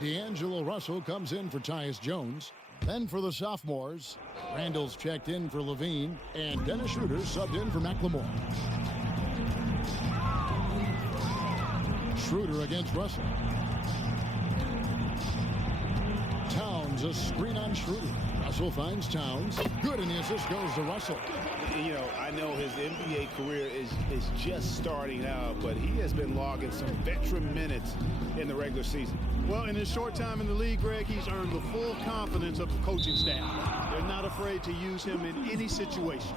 D'Angelo Russell comes in for Tyus Jones. Then for the sophomores, Randall's checked in for Levine, and Dennis Schroeder subbed in for McLemore. Schroeder against Russell. Towns, a screen on Schroeder. Russell finds Towns. Good, and the assist goes to Russell. You know, I know his NBA career is just starting out, but he has been logging some veteran minutes in the regular season. Well, in his short time in the league, Greg, he's earned the full confidence of the coaching staff. They're not afraid to use him in any situation.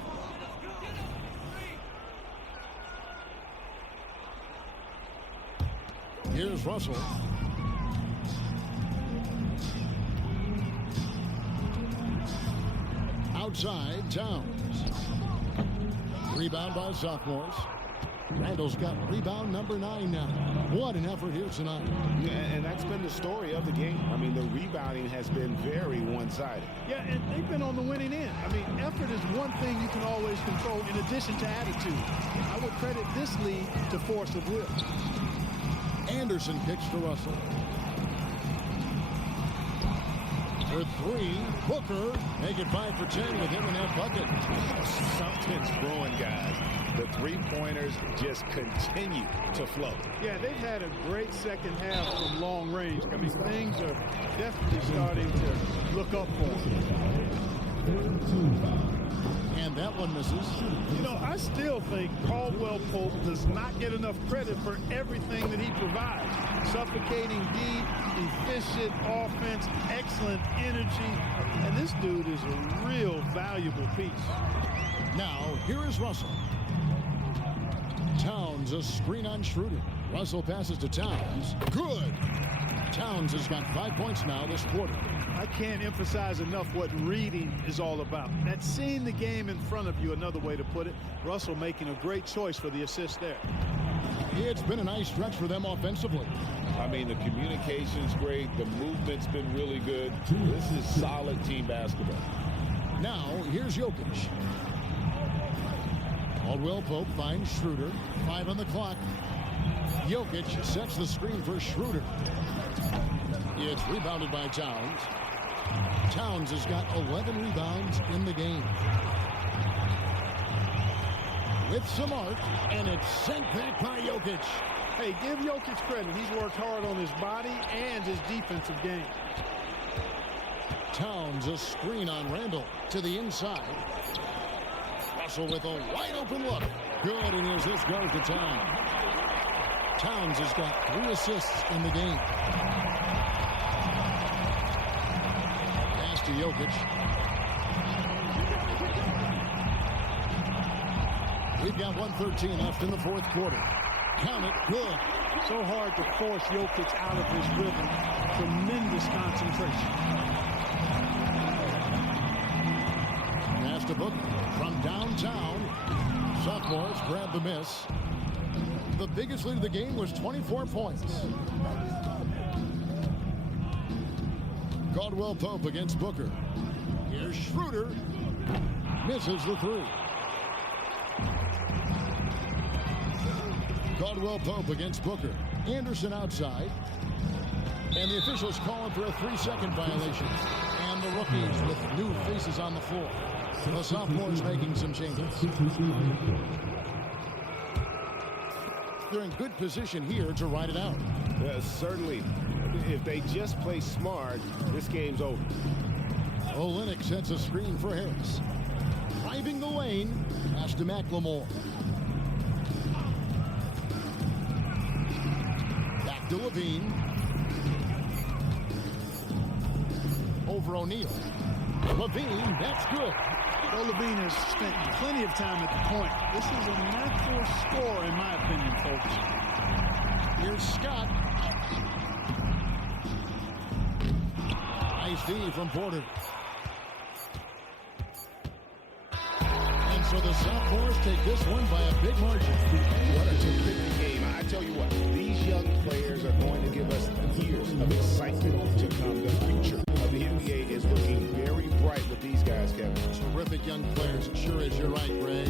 Here's Russell. Outside, Towns. Rebound by sophomores. Randall's got rebound number 9 now. What an effort here tonight. Yeah, and that's been the story of the game. I mean, the rebounding has been very one-sided. Yeah, and they've been on the winning end. I mean, effort is one thing you can always control in addition to attitude. I would credit this lead to force of will. Anderson kicks to Russell. For 3, Booker. Make it 5 for 10 with him in that bucket. Something's brewing, guys. The three-pointers just continue to flow. Yeah, they've had a great second half from long range. I mean, things are definitely starting to look up for them. And that one misses. You know, I still think Caldwell Pope does not get enough credit for everything that he provides. Suffocating D, efficient offense, excellent energy. And this dude is a real valuable piece. Now, here is Russell. Towns, a screen on Schroeder. Russell passes to Towns. Good. Towns has got 5 points now this quarter. I can't emphasize enough what reading is all about. That's seeing the game in front of you, another way to put it. Russell making a great choice for the assist there. It's been a nice stretch for them offensively. I mean, the communication's great. The movement's been really good. This is solid team basketball. Now, here's Jokic. Caldwell Pope finds Schroeder. 5 on the clock. Jokic sets the screen for Schroeder. It's rebounded by Towns. Towns has got 11 rebounds in the game. With some arc, and it's sent back by Jokic. Hey, give Jokic credit. He's worked hard on his body and his defensive game. Towns, a screen on Randall to the inside. Russell with a wide open look. Good, and here's this goes to Towns. Towns has got 3 assists in the game. Pass to Jokic. We've got 1:13 left in the fourth quarter. Count it, good. So hard to force Jokic out of his rhythm. Tremendous concentration. Pass to Booker from downtown. Sophomores grab the miss. The biggest lead of the game was 24 points. Caldwell Pope against Booker. Here's Schroeder. Misses the 3. Caldwell Pope against Booker. Anderson outside. And the officials calling for a 3-second violation. And the rookies with new faces on the floor. The sophomores making some changes. They're in good position here to ride it out. Certainly. If they just play smart, this game's over. Olynyk sets a screen for Harris. Driving the lane. Pass to McLemore. Back to Levine. Over O'Neal. Levine, that's good. Well, Levine has spent plenty of time at the point. This is a natural score, in my opinion, folks. Here's Scott. Nice D from Porter. And so the sophomores take this one by a big margin. What a terrific game. I tell you what, these young players are going to give us years of excitement to come. The future of the NBA is looking very bright with these guys, Kevin. Terrific young players. It sure is. You're right, Greg.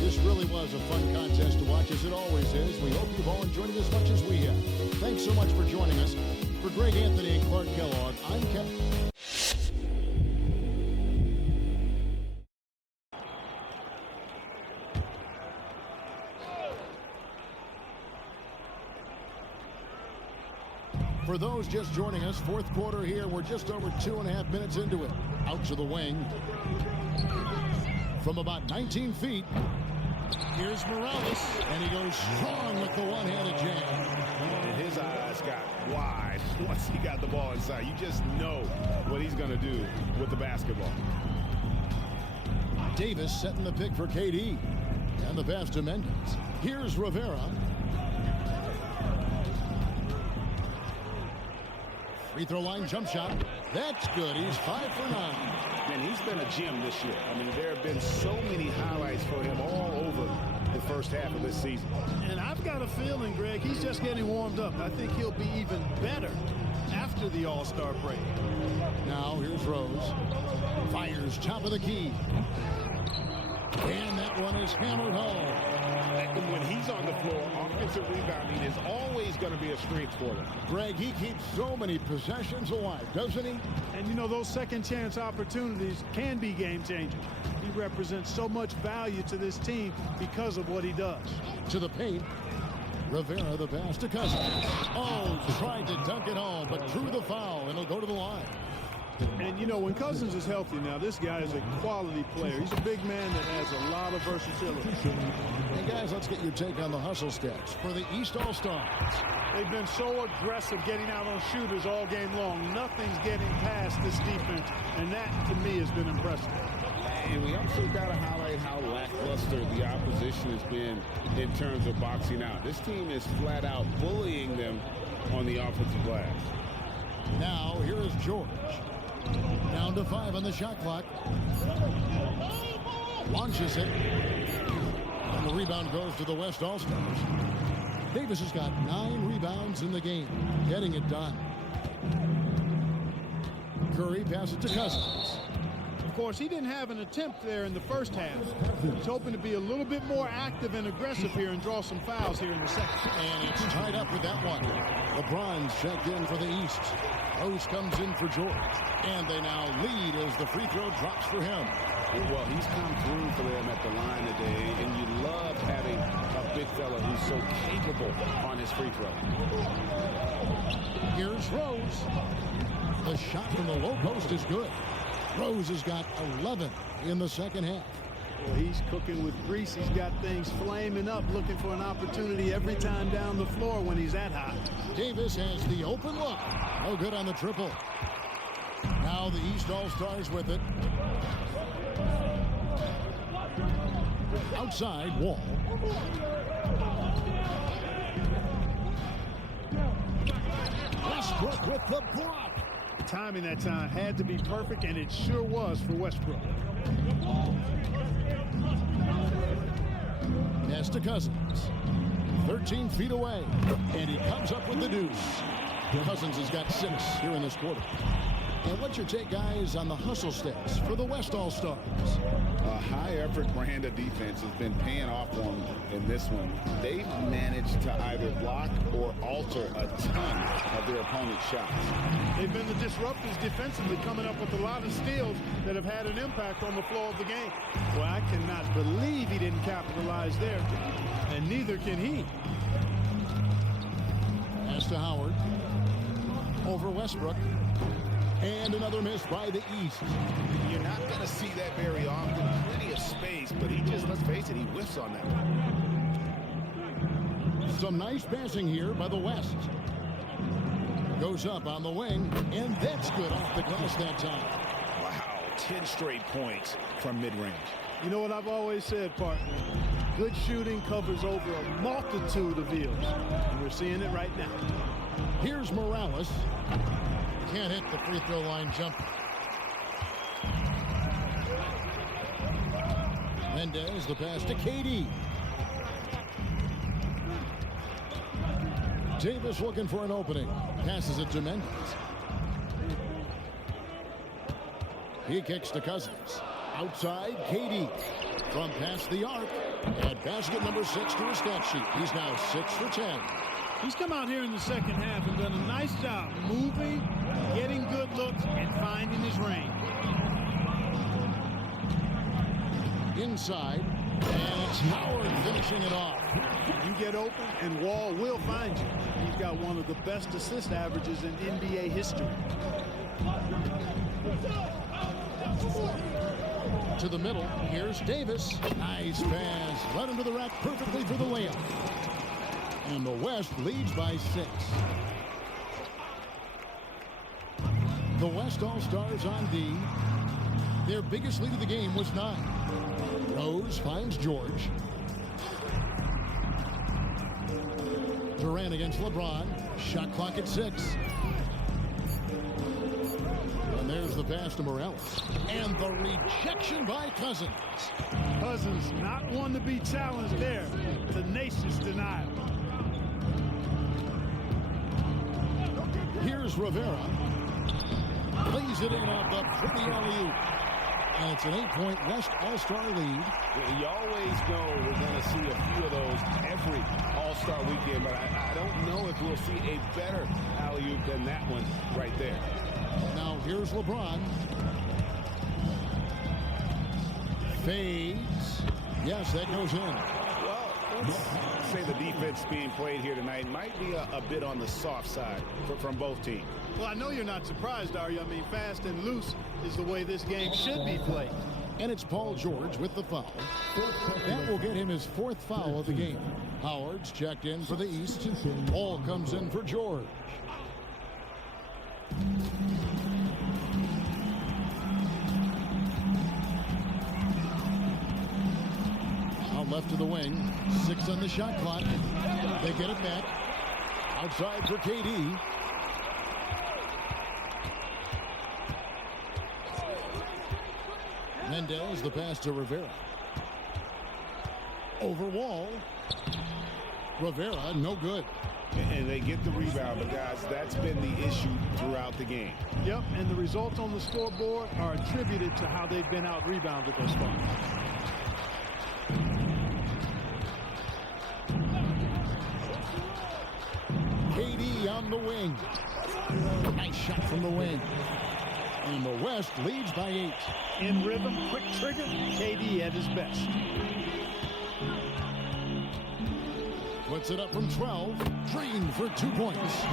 This really was a fun contest to watch, as it always is. We hope you've all enjoyed it as much as we have. Thanks so much for joining us. For Greg Anthony and Clark Kellogg, I'm Kevin. For those just joining us, fourth quarter here. We're just over 2.5 minutes into it. Out to the wing. From about 19 feet, here's Morales, and he goes strong with the one-handed jam. And his eyes got wide once he got the ball inside. You just know what he's going to do with the basketball. Davis setting the pick for KD. And the pass to Mendes. Here's Rivera. Free throw line jump shot. That's good. He's 5 for 9. And he's been a gem this year. I mean, there have been so many highlights for him all over the first half of this season. And I've got a feeling, Greg, he's just getting warmed up. I think he'll be even better after the All-Star break. Now here's Rose. Fires top of the key. And that one is hammered home. And when he's on the floor, offensive rebounding is always going to be a strength for them. Greg, he keeps so many possessions alive, doesn't he? And, you know, those second-chance opportunities can be game-changers. He represents so much value to this team because of what he does. To the paint. Rivera, the pass to Cousins. Oh, tried to dunk it home, but drew the foul, and he'll go to the line. And, you know, when Cousins is healthy now, this guy is a quality player. He's a big man that has a lot of versatility. And, guys, let's get your take on the hustle stats for the East All-Stars. They've been so aggressive getting out on shooters all game long. Nothing's getting past this defense, and that, to me, has been impressive. And we also got to highlight how lackluster the opposition has been in terms of boxing out. This team is flat out bullying them on the offensive glass. Now, here is George. Down to 5 on the shot clock. Launches it. And the rebound goes to the West All-Stars. Davis has got 9 rebounds in the game. Getting it done. Curry passes to Cousins. Of course, he didn't have an attempt there in the first half. He's hoping to be a little bit more active and aggressive here and draw some fouls here in the second. And it's tied up with that one. LeBron's checked in for the East. Rose comes in for George. And they now lead as the free throw drops for him. Well, he's come through for them at the line today, and you love having a big fella who's so capable on his free throw. Here's Rose. The shot from the low post is good. Rose has got 11 in the second half. Well, he's cooking with grease. He's got things flaming up, looking for an opportunity every time down the floor when he's that hot. Davis has the open look. No good on the triple. Now the East All-Stars with it. Outside, Wall. Westbrook with the block. The timing that time had to be perfect, and it sure was for Westbrook. Pass to Cousins. 13 feet away. And he comes up with the deuce. Cousins has got 6 here in this quarter. And what's your take, guys, on the hustle stats for the West All-Stars? A high-effort brand of defense has been paying off for them in this one. They've managed to either block or alter a ton of their opponent's shots. They've been the disruptors defensively, coming up with a lot of steals that have had an impact on the flow of the game. Well, I cannot believe he didn't capitalize there, and neither can he. Pass to Howard. Over Westbrook. And another miss by the East. You're not going to see that very often. Plenty of space, but he just, let's face it, he whiffs on that one. Some nice passing here by the West. Goes up on the wing, and that's good off the glass that time. Wow, 10 straight points from mid-range. You know what I've always said, partner? Good shooting covers over a multitude of ills, and we're seeing it right now. Here's Morales. Can't hit the free throw line jumper. Mendes, the pass to KD. Davis looking for an opening. Passes it to Mendes. He kicks to Cousins. Outside, KD. From past the arc. And basket number 6 to his stat sheet. He's now 6 for 10. He's come out here in the second half and done a nice job moving, getting good looks, and finding his range. Inside, and it's Howard finishing it off. You get open, and Wall will find you. He's got one of the best assist averages in NBA history. To the middle, here's Davis. Nice pass, led into the rack perfectly for the layup. And the West leads by 6. The West All-Stars on D. Their biggest lead of the game was 9. Rose finds George. Durant against LeBron. Shot clock at 6. And there's the pass to Morales. And the rejection by Cousins. Cousins not one to be challenged there. Tenacious denial. Here's Rivera. Lays it in off the pretty alley-oop. And it's an 8-point West All-Star lead. You always know we're going to see a few of those every All-Star weekend, but I don't know if we'll see a better alley-oop than that one right there. Now here's LeBron. Fades. Yes, that goes in. Well, let's say the defense being played here tonight might be a bit on the soft side from both teams. Well, I know you're not surprised, are you? I mean, fast and loose is the way this game should be played. And it's Paul George with the foul. That will get him his 4th foul of the game. Howard's checked in for the East. Paul comes in for George. Out left to the wing. 6 on the shot clock. They get it back. Outside for KD. Mendez, the pass to Rivera. Over Wall. Rivera, no good. And they get the rebound, but guys, that's been the issue throughout the game. Yep, and the results on the scoreboard are attributed to how they've been out-rebounded thus far. KD on the wing. Nice shot from the wing. And the West leads by 8. In rhythm, quick trigger, KD at his best. Puts it up from 12. Drained for 2 points.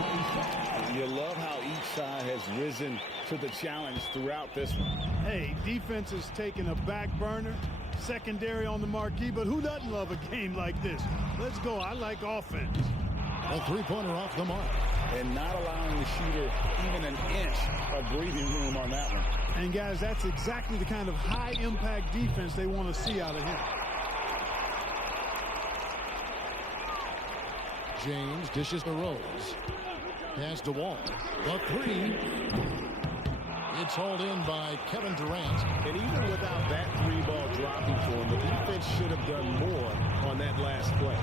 You love how each side has risen to the challenge throughout this one. Hey, defense is taking a back burner, secondary on the marquee, but who doesn't love a game like this? Let's go. I like offense. A 3-pointer off the mark. And not allowing the shooter even an inch of breathing room on that one. And guys, that's exactly the kind of high-impact defense they want to see out of him. James dishes to Rose. Pass to Wall. The 3. It's hauled in by Kevin Durant. And even without that 3-ball dropping for him, the defense should have done more on that last play.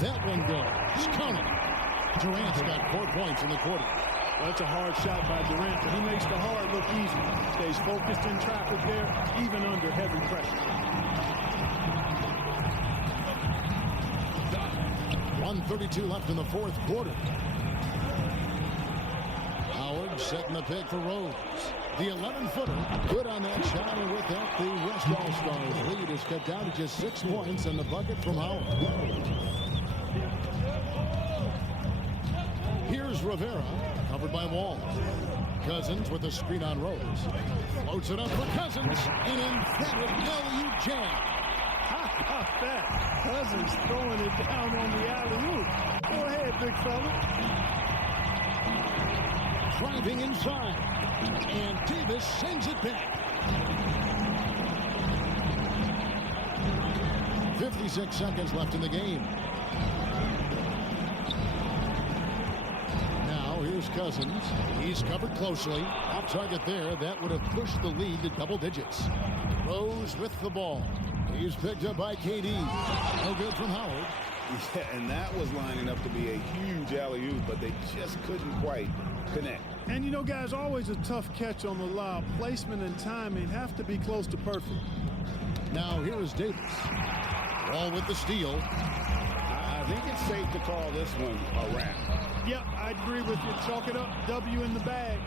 That one goes. Counted. Durant's got 4 points in the quarter. Well, that's a hard shot by Durant, but he makes the hard look easy. Stays focused in traffic there, even under heavy pressure. 1:32 left in the 4th quarter. Howard setting the pick for Rose. The 11-footer. Good on that shot, and with that, the West All-Stars lead is cut down to just 6 points and the bucket from Howard. Here's Rivera, covered by Wall. Cousins with a screen on Rose. Floats it up for Cousins. An emphatic alley-oop jam. How about that? Cousins throwing it down on the alley-oop. Go ahead, big fella. Driving inside. And Davis sends it back. 56 seconds left in the game. Now here's Cousins. He's covered closely. Off target there. That would have pushed the lead to double digits. Rose with the ball. He's picked up by KD. No good from Howard. Yeah, and that was lining up to be a huge alley-oop, but they just couldn't quite connect. And you know, guys, always a tough catch on the lob. Placement and timing have to be close to perfect. Now here is Davis. Ball with the steal. I think it's safe to call this one a wrap. Yep, I agree with you. Chalk it up. W in the bag.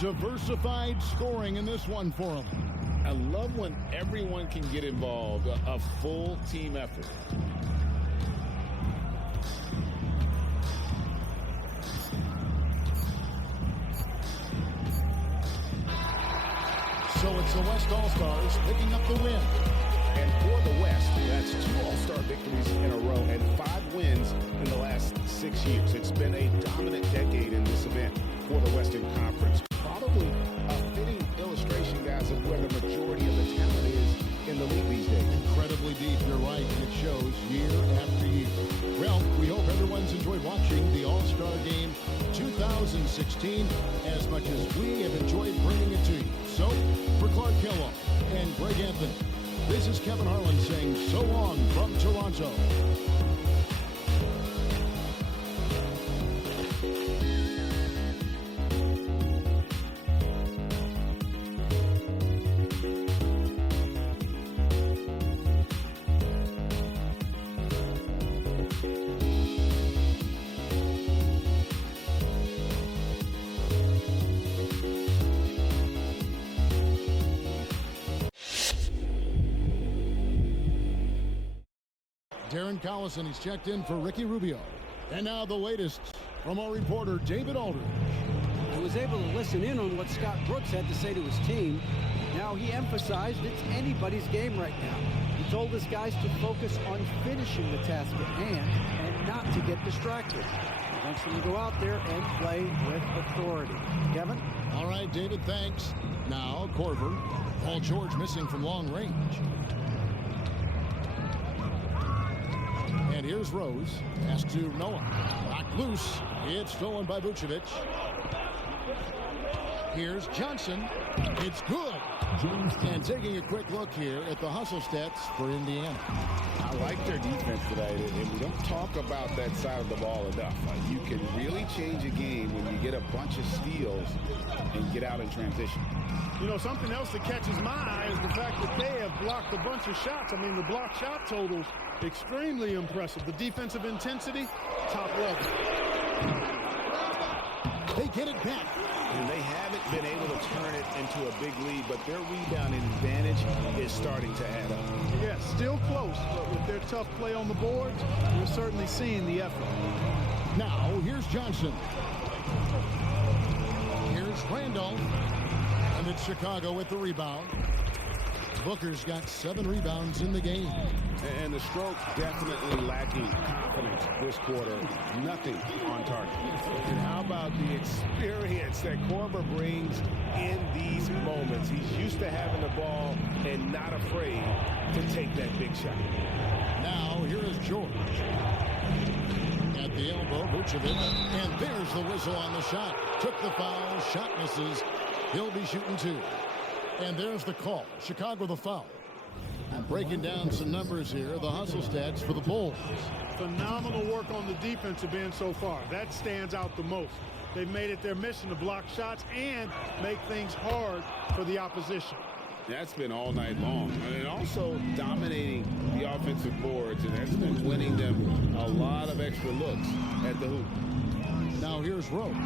Diversified scoring in this one for him. I love when everyone can get involved, a full team effort. So it's the West All-Stars picking up the win. And for the West, that's 2 All-Star victories in a row and 5 wins in the last 6 years. It's been a dominant decade in this event for the Western Conference. Probably a fitting illustration, guys, of where the majority of the talent is in the league these days. Incredibly deep, you're right, and it shows year after year. Well, we hope everyone's enjoyed watching the All-Star Game 2016 as much as we have enjoyed bringing it to you. So, for Clark Kellogg and Greg Anthony, this is Kevin Harlan saying so long from Toronto. Darren Collison, he's checked in for Ricky Rubio. And now the latest from our reporter, David Aldridge. I was able to listen in on what Scott Brooks had to say to his team. Now he emphasized it's anybody's game right now. He told his guys to focus on finishing the task at hand and not to get distracted. He wants them to go out there and play with authority. Kevin? All right, David, thanks. Now, Corver. Paul George missing from long range. And here's Rose. Pass to Noah. Knocked loose. It's stolen by Vucevic. Here's Johnson. It's good. And taking a quick look here at the hustle stats for Indiana. I like their defense today, and we don't talk about that side of the ball enough. You can really change a game when you get a bunch of steals and get out in transition. You know, something else that catches my eye is the fact that they have blocked a bunch of shots. I mean, the block shot totals, extremely impressive. The defensive intensity, top level. They get it back. And they haven't been able to turn it into a big lead, but their rebounding advantage is starting to add up. Yeah, still close, but with their tough play on the boards, we're certainly seeing the effort. Now, here's Johnson. Here's Randolph. And it's Chicago with the rebound. Booker's got 7 rebounds in the game. And the stroke definitely lacking confidence this quarter. Nothing on target. And how about the experience that Korver brings in these moments? He's used to having the ball and not afraid to take that big shot. Now, here is George. At the elbow, Vucevic. And there's the whistle on the shot. Took the foul. Shot misses. He'll be shooting 2. And there's the call. Chicago the foul. And breaking down some numbers here, the hustle stats for the Bulls. Phenomenal work on the defensive end so far. That stands out the most. They've made it their mission to block shots and make things hard for the opposition. That's been all night long. And also dominating the offensive boards, and that's been winning them a lot of extra looks at the hoop. Now here's Rose.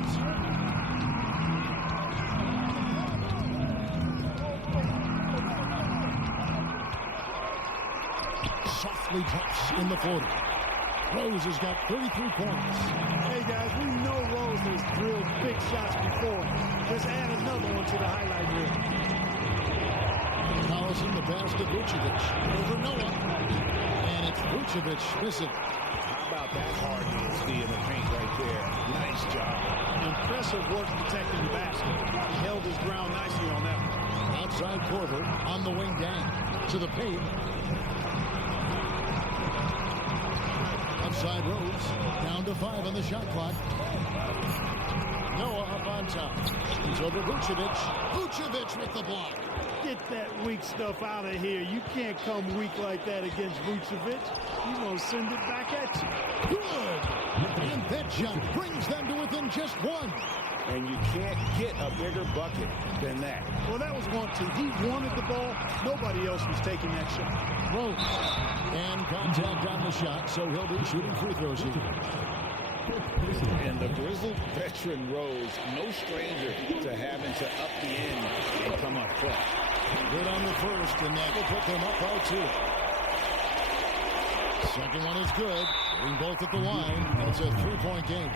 Softly drops in the floater. Rose has got 33 points. Hey, guys, we know Rose has drilled big shots before. Just add another one to the highlight reel. Collison, the pass to Vucevic. Over Noah. And it's Vucevic missing. How about that hard D in the paint right there? Nice job. Impressive work protecting the basket. He held his ground nicely on that one. Outside Korver on the wing gang. To the paint. Outside Rose, down to 5 on the shot clock. Noah up on top. He's over Vucevic. Vucevic with the block. Get that weak stuff out of here. You can't come weak like that against Vucevic. He's going to send it back at you. Good! And that jump brings them to within just 1. And you can't get a bigger bucket than that. Well, that was 1-2. He wanted the ball. Nobody else was taking that shot. Rose. And contact on the shot, so he'll be shooting free throws here. And the grizzled veteran Rose, no stranger to having to up the end and come up clutch. Good on the first, and that will put them up by 2. Second one is good. Getting both at the line. It's a 3-point game.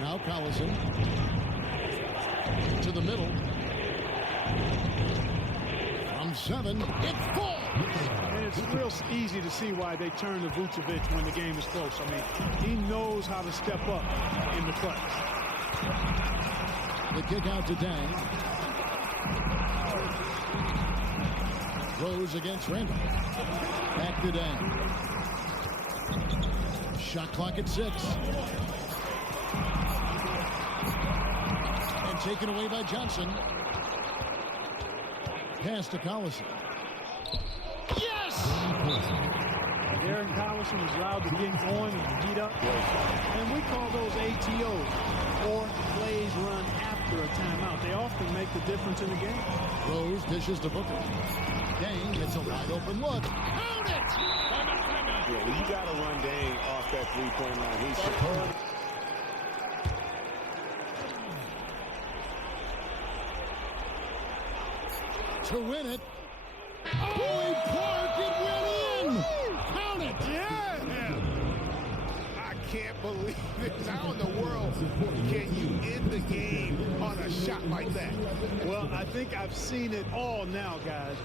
Now Collison to the middle. From 7, it's 4. And it's real easy to see why they turn to Vucevic when the game is close. I mean, he knows how to step up in the clutch. The kick out to Dang. Rose against Randall. Back to Dang. Shot clock at 6. And taken away by Johnson. Pass to Collison. Yes! Darren Collison was allowed to get going and heat up. And we call those ATOs, or plays run after a timeout. They often make the difference in the game. Rose dishes to Booker. Dang gets a wide open look. Count it! Yeah, well, you got to run Dang off that three-point line. He's superb. To win it. Oh, Clark, it went in! Count it! Yeah! I can't believe it. How in the world can you end the game on a shot like that? Well, I think I've seen it all now, guys.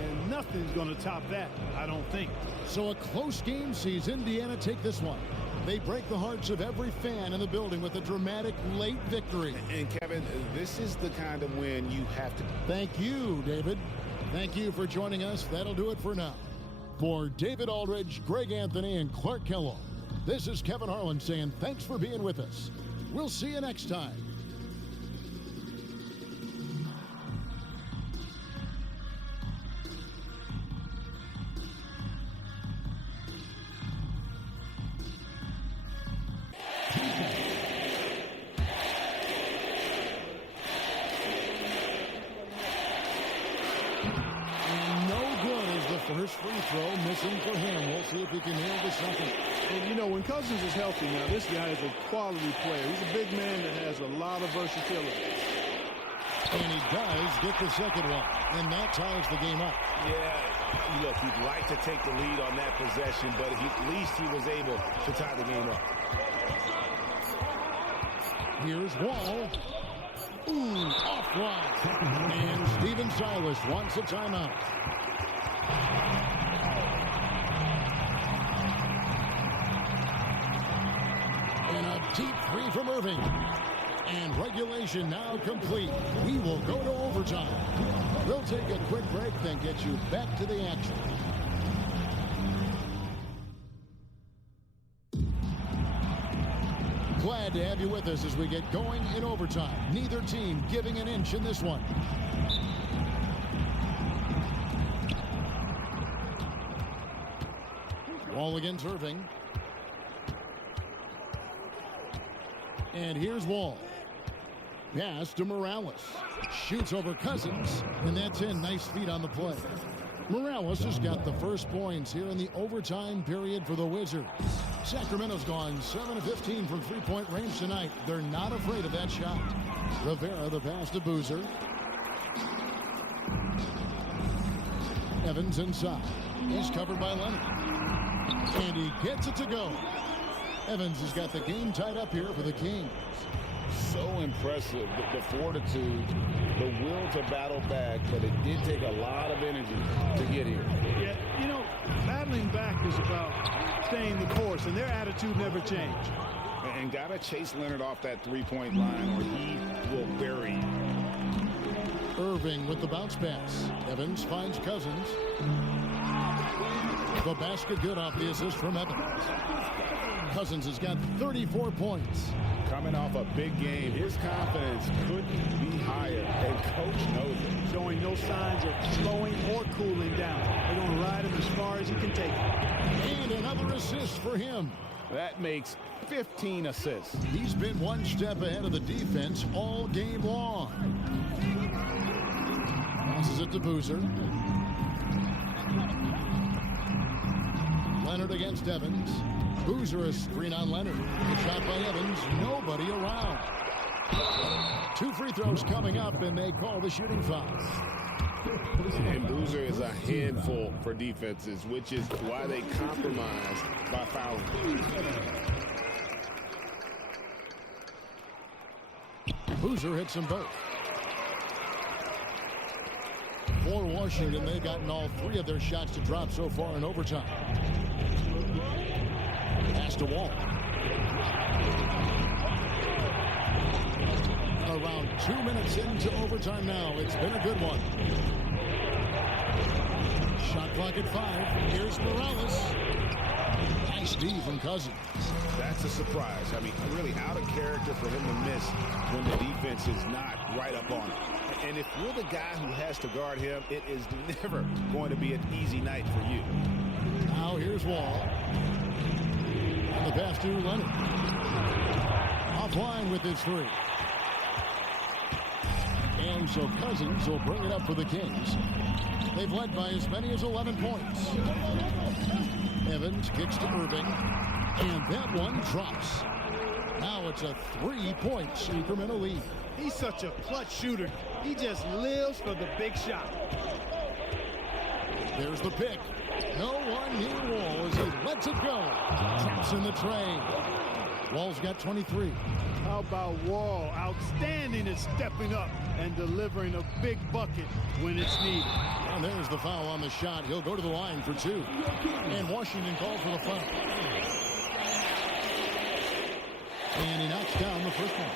And nothing's going to top that, I don't think. So a close game sees Indiana take this one. They break the hearts of every fan in the building with a dramatic late victory. And Kevin, this is the kind of win you have to. Thank you, David. Thank you for joining us. That'll do it for now. For David Aldridge, Greg Anthony, and Clark Kellogg, this is Kevin Harlan saying thanks for being with us. We'll see you next time. First free throw missing for him. We'll see if he can nail the second. And you know, when Cousins is healthy now, this guy is a quality player. He's a big man that has a lot of versatility. And he does get the second one. And that ties the game up. Yeah, look, he'd like to take the lead on that possession, but at least he was able to tie the game up. Here's Wall. Ooh, offline. And Steven Silas wants a timeout. And a deep three from Irving. And regulation now complete. We will go to overtime. We'll take a quick break, then get you back to the action. Glad to have you with us as we get going in overtime. Neither team giving an inch in this one. Wall against Irving. And here's Wall. Pass to Morales. Shoots over Cousins, and that's in. Nice feet on the play. Morales has got the first points here in the overtime period for the Wizards. Sacramento's gone 7 of 15 from three-point range tonight. They're not afraid of that shot. Rivera, the pass to Boozer. Evans inside. He's covered by Leonard. And he gets it to go. Evans has got the game tied up here for the Kings. So impressive, the fortitude, the will to battle back, but it did take a lot of energy to get here. Yeah, you know, battling back is about staying the course, and their attitude never changed. And got to chase Leonard off that three-point line, or he will bury you. Irving with the bounce pass. Evans finds Cousins. The basket good off the assist from Evans. Cousins has got 34 points. Coming off a big game, his confidence couldn't be higher, and coach knows it. Showing no signs of slowing or cooling down. They're going to ride him as far as he can take it. And another assist for him. That makes 15 assists. He's been one step ahead of the defense all game long. Passes it to Boozer. Leonard against Evans. Boozer a screen on Leonard. Good shot by Evans. Nobody around. 2 free throws coming up, and they call the shooting foul. And Boozer is a handful for defenses, which is why they compromise by fouling. Boozer hits them both. For Washington, they've gotten all 3 of their shots to drop so far in overtime. Pass to Wall. Around 2 minutes into overtime now. It's been a good one. Shot clock at 5. Here's Morales. Nice D from Cousins. That's a surprise. I mean, really out of character for him to miss when the defense is not right up on him. And if you're the guy who has to guard him, it is never going to be an easy night for you. Now here's Wall. And the pass to Leonard. Offline with his 3. And so Cousins will bring it up for the Kings. They've led by as many as 11 points. Evans kicks to Irving. And that one drops. Now it's a 3-point Sacramento lead. He's such a clutch shooter. He just lives for the big shot. There's the pick. No one near Wall as he lets it go. Traps in the tray. Wall's got 23. How about Wall? Outstanding at stepping up and delivering a big bucket when it's needed. And there's the foul on the shot. He'll go to the line for 2. And Washington calls for the foul. And he knocks down the first one.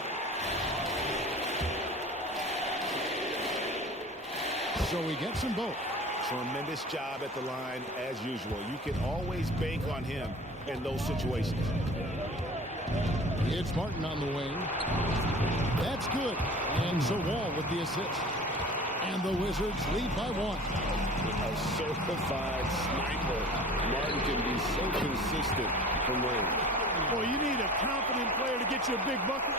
So he gets them both. Tremendous job at the line as usual. You can always bank on him in those situations. It's Martin on the wing. That's good. And so Wall with the assist. And the Wizards lead by 1. A certified sniper. Martin can be so consistent from range. Boy, you need a confident player to get you a big bucket.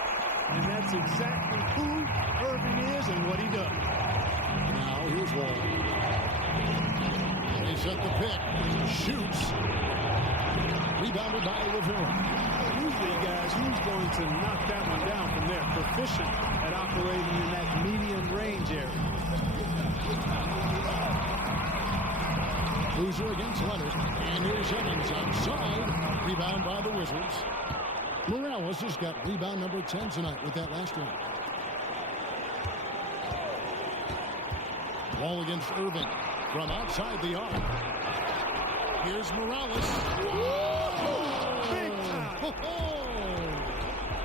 And that's exactly who Irving is and what he does. Now here's Wall. And he set the pick. Shoots. Rebounded by Rivera. Usually, guys, who's going to knock that one down from there? Proficient at operating in that medium range area. Boozer against Leonard. And here's Evans outside. Rebound by the Wizards. Morales has got rebound number 10 tonight with that last one. Wall against Irving from outside the arc. Here's Morales. Big time.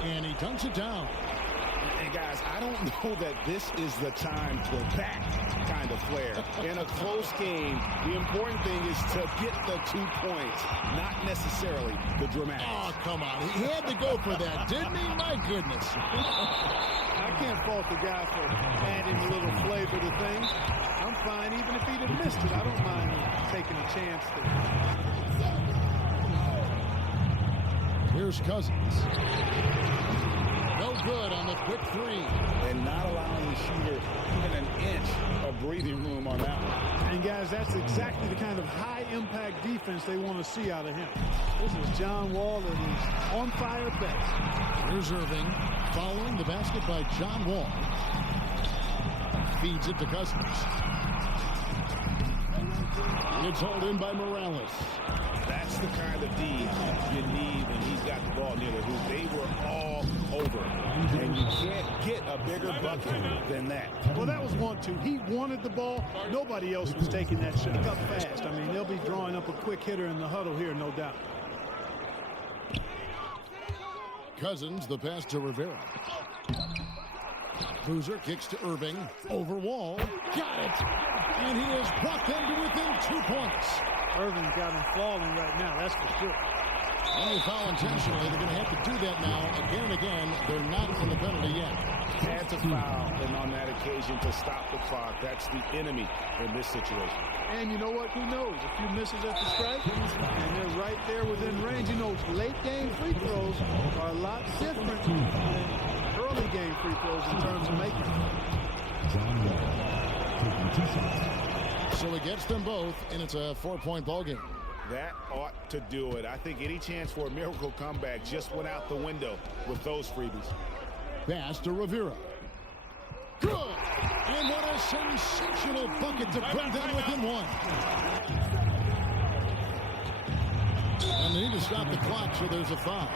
And he dunks it down. And guys, I don't know that this is the time for that kind of flair. In a close game, the important thing is to get the 2 points, not necessarily the dramatics. Oh, come on. He had to go for that, didn't he? My goodness. I can't fault the guy for adding a little flavor to things. I'm fine even if he'd have missed it. I don't mind taking a chance to. Here's Cousins. No good on the quick 3. And not allowing the shooter even an inch of breathing room on that one. And guys, that's exactly the kind of high-impact defense they want to see out of him. This is John Wall at his on-fire best. Here's Irving following the basket by John Wall. Feeds it to Cousins. It's hauled in by Morales. That's the kind of D you need when he's got the ball near the hoop. They were all over. And you can't get a bigger bucket than that. Well, that was 1-2. He wanted the ball. Nobody else was taking that shot up fast. I mean, they'll be drawing up a quick hitter in the huddle here, no doubt. Cousins, the pass to Rivera. Boozer kicks to Irving. Over Wall. Got it. And he has brought them to within 2 points. Irving's got him falling right now, that's for sure. And they foul intentionally. They're going to have to do that now again and again. They're not in the penalty yet. Had to foul, and on that occasion to stop the clock. That's the enemy in this situation. And you know what? Who knows? A few misses at the stripe, and they're right there within range. You know, late game free throws are a lot different than early game free throws in terms of making them. So he gets them both, and it's a 4-point ball game. That ought to do it. I think any chance for a miracle comeback just went out the window with those freebies. Pass to Rivera. Good! And what a sensational bucket to bring them within one. And they need to stop the clock, so there's a foul.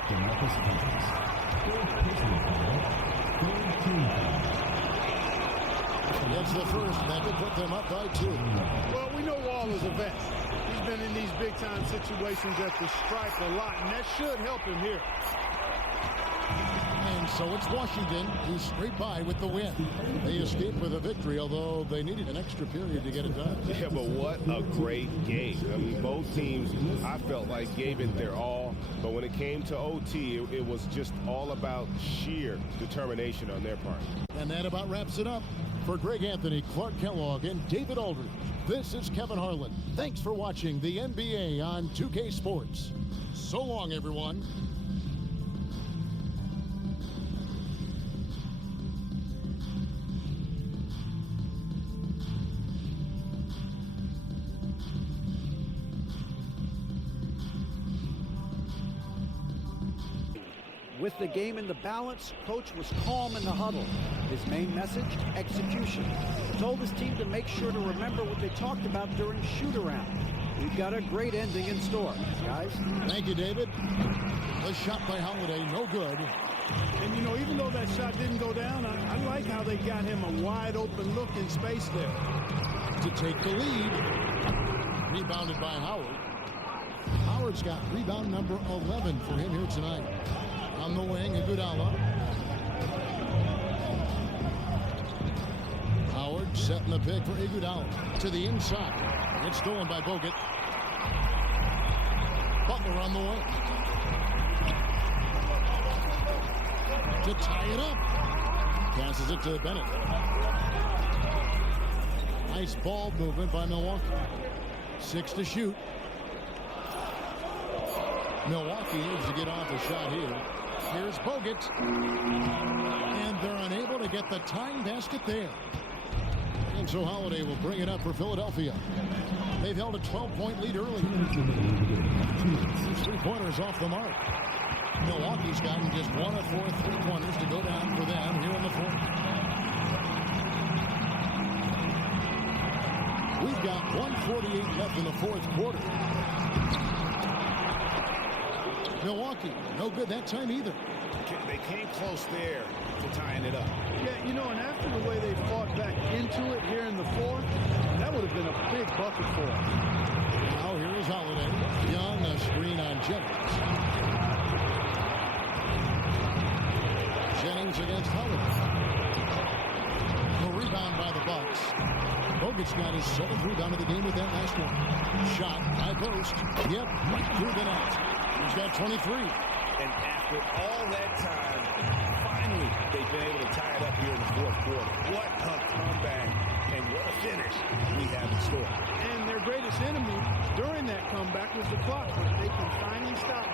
That's the first. That could put them up by 2. Well, we know Wall is a vet. He's been in these big-time situations at the stripe a lot, and that should help him here. And so it's Washington who scraped by with the win. They escaped with a victory, although they needed an extra period to get it done. Yeah, but what a great game. I mean, both teams, I felt like, gave it their all. But when it came to OT, it was just all about sheer determination on their part. And that about wraps it up. For Greg Anthony, Clark Kellogg, and David Aldridge, this is Kevin Harlan. Thanks for watching the NBA on 2K Sports. So long, everyone. With the game in the balance, coach was calm in the huddle. His main message, execution. He told his team to make sure to remember what they talked about during shoot-around. We've got a great ending in store, guys. Thank you, David. The shot by Holiday, no good. And, you know, even though that shot didn't go down, I like how they got him a wide-open look in space there. To take the lead. Rebounded by Howard. Howard's got rebound number 11 for him here tonight. On the wing, Iguodala. Howard setting the pick for Iguodala to the inside. It's stolen by Bogut. Butler on the wing. To tie it up. Passes it to Bennett. Nice ball movement by Milwaukee. 6 to shoot. Milwaukee needs to get off a shot here. Here's Bogut. And they're unable to get the tying basket there. And so Holiday will bring it up for Philadelphia. They've held a 12-point lead early. 3-pointers off the mark. Milwaukee's gotten just 1 of 4 3-pointers to go down for them here in the fourth. We've got 1:48 left in the fourth quarter. Milwaukee, no good that time either. They came close there to tying it up. Yeah, you know, and after the way they fought back into it here in the fourth, that would have been a big bucket for them. Now here is Holiday. Young, a screen on Jennings. Jennings against Holiday. The rebound by the Bucks. Bogut's got his 7th rebound of the game with that last one. Shot, high post. Yep, right through the net. He's got 23. And after all that time, finally, they've been able to tie it up here in the fourth quarter. What a comeback and what a finish we have in store. And their greatest enemy during that comeback was the clock. But they can finally stop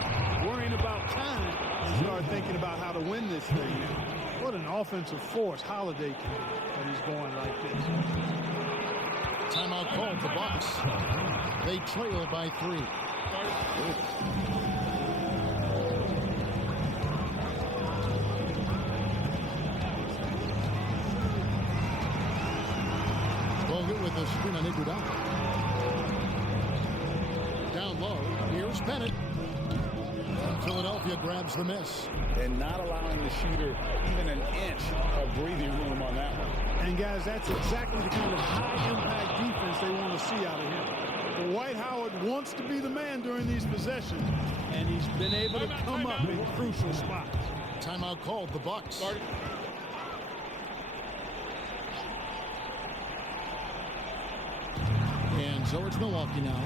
worrying about time and start thinking about how to win this thing now. What an offensive force Holiday can be when he's going like this. Timeout called the Bucks. They trail by 3. Bogut with the screen on Iguodala. Down low, here's Bennett. Philadelphia grabs the miss. And not allowing the shooter even an inch of breathing room on that one. And guys, that's exactly the kind of high-impact defense they want to see out of him. Dwight Howard wants to be the man during these possessions, and he's been able to come up in crucial spots. Timeout called the Bucks. And so it's Milwaukee now.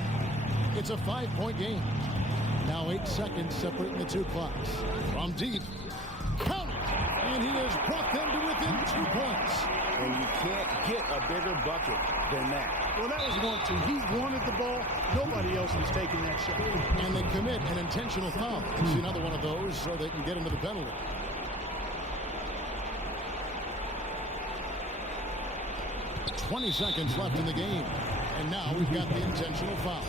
It's a 5-point game. Now 8 seconds separating the two clocks. From deep. Count it! And he has brought them to within 2 points. And you can't get a bigger bucket than that. Well, that was 1-2. He wanted the ball. Nobody else was taking that shot. And they commit an intentional foul. See another one of those so they can get into the penalty. "20 seconds left in the game. And now we've got the intentional foul."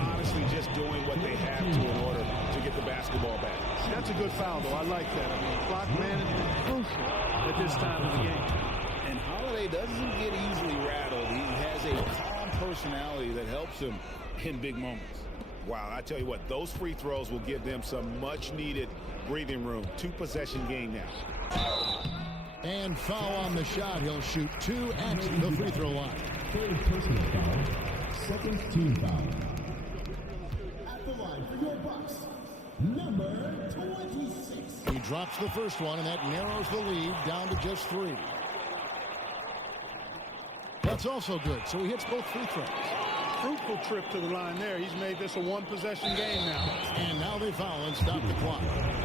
Honestly, just doing what they have to in order to get the basketball back. That's a good foul, though. I like that. I mean, clock management is crucial at this time of the game. And Holiday doesn't get easily rattled. He has a calm personality that helps him in big moments. Wow, I tell you what, those free throws will give them some much-needed breathing room. 2-possession game now. And foul on the shot. He'll shoot 2 at the free throw line. Third personal foul. Second team foul. At the line for your Bucks, number 26. He drops the first one, and that narrows the lead down to just 3. That's also good, so he hits both free throws. Fruitful trip to the line there. He's made this a 1-possession game now. And now they foul and stop the clock.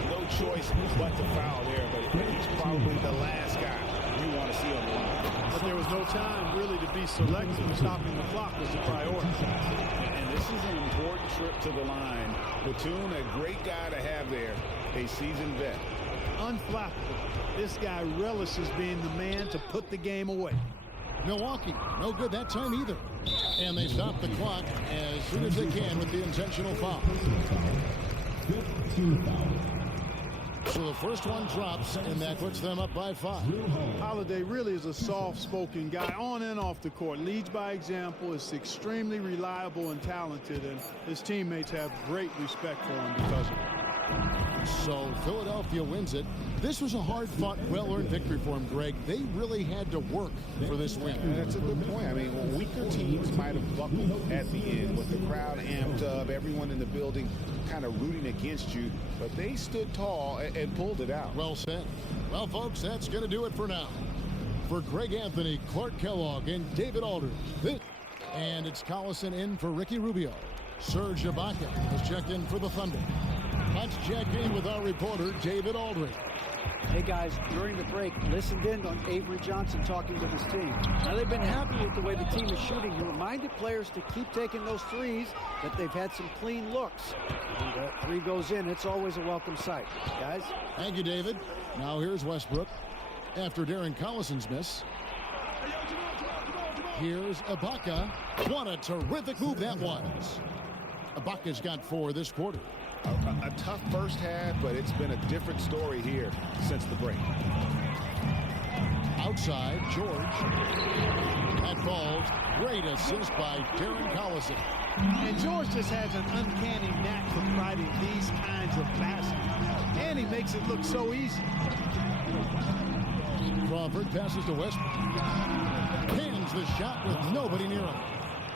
No choice but to foul there, but he's probably the last guy you want to see on the line. But there was no time really to be selective. Stopping the clock was the priority. And this is an important trip to the line. Batum, a great guy to have there, a seasoned vet. Unflappable. This guy relishes being the man to put the game away. Milwaukee, no good that time either. And they stop the clock as soon as they can with the intentional foul. Fifth team foul. So the first one drops, and that puts them up by 5. Holiday really is a soft-spoken guy on and off the court. Leads by example, is extremely reliable and talented, and his teammates have great respect for him because of it. So Philadelphia wins it. This was a hard-fought, well-earned victory for him, Greg. They really had to work for this win. That's a good point. I mean, weaker teams might have buckled at the end with the crowd amped up, everyone in the building kind of rooting against you, but they stood tall and pulled it out. Well said. Well, folks, that's going to do it for now. For Greg Anthony, Clark Kellogg, and David Aldridge. And it's Collison in for Ricky Rubio. Serge Ibaka has checked in for the Thunder. Let's check in with our reporter, David Aldridge. Hey guys, during the break, listened in on Avery Johnson talking with his team. Now they've been happy with the way the team is shooting. He reminded players to keep taking those threes, that they've had some clean looks. And that 3 goes in, it's always a welcome sight. Guys? Thank you, David. Now here's Westbrook after Darren Collison's miss. Here's Ibaka. What a terrific move that was. Ibaka's got 4 this quarter. A tough first half, but it's been a different story here since the break. Outside, George. That falls. Great assist by Darren Collison. And George just has an uncanny knack for providing these kinds of passes. And he makes it look so easy. Crawford passes to Westbrook. Pins the shot with nobody near him.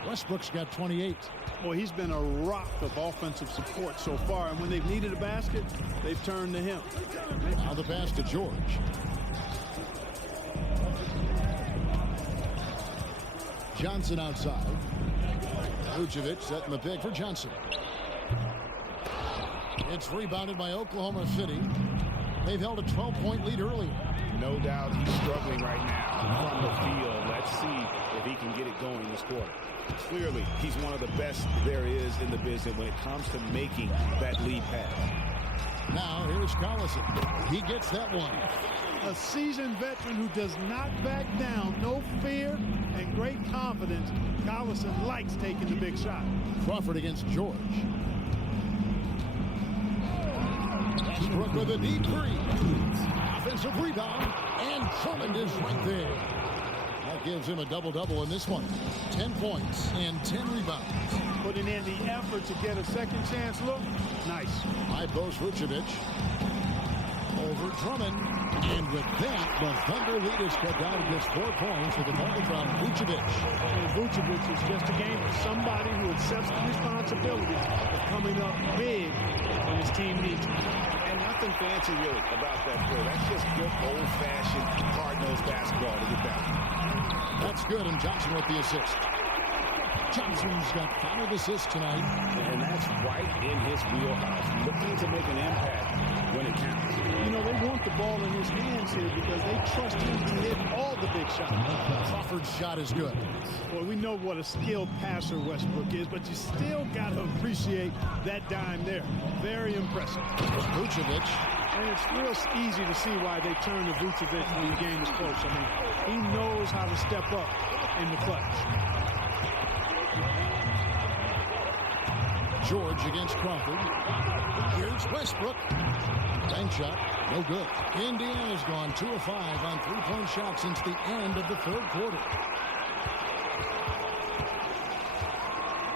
Westbrook's got 28. Boy, he's been a rock of offensive support so far, and when they've needed a basket, they've turned to him. Now the pass to George. Johnson outside. Vucevic setting the pick for Johnson. It's rebounded by Oklahoma City. They've held a 12-point lead earlier. No doubt he's struggling right now from the field. Let's see if he can get it going this quarter. Clearly, he's one of the best there is in the business when it comes to making that lead pass. Now here's Collison. He gets that one. A seasoned veteran who does not back down. No fear and great confidence. Collison likes taking the big shot. Crawford against George. Westbrook with a deep 3. Offensive rebound, and Drummond is right there. That gives him a double-double in this one. 10 points and 10 rebounds. Putting in the effort to get a second chance look. Nice. High post Vucevic. Over Drummond. And with that, the Thunder lead is cut down to just 4 points with the Thunder from Vucevic. And Vucevic is just a game for somebody who accepts the responsibility of coming up big when his team needs him. And nothing fancy really about that play. That's just good old-fashioned hard-nosed basketball to get that. That's good, and Johnson with the assist. Johnson's got 5 assists tonight. And that's right in his wheelhouse, looking to make an impact when it counts. You know, they want the ball in his hands here because they trust him to hit all the big shots. Crawford's shot is good. Well, we know what a skilled passer Westbrook is, but you still got to appreciate that dime there. Very impressive. Vucevic. And it's real easy to see why they turn to Vucevic when the game is close. I mean, he knows how to step up in the clutch. George against Crawford. Here's Westbrook. Bank shot, no good. Indiana's gone 2 of 5 on three-point shots since the end of the third quarter.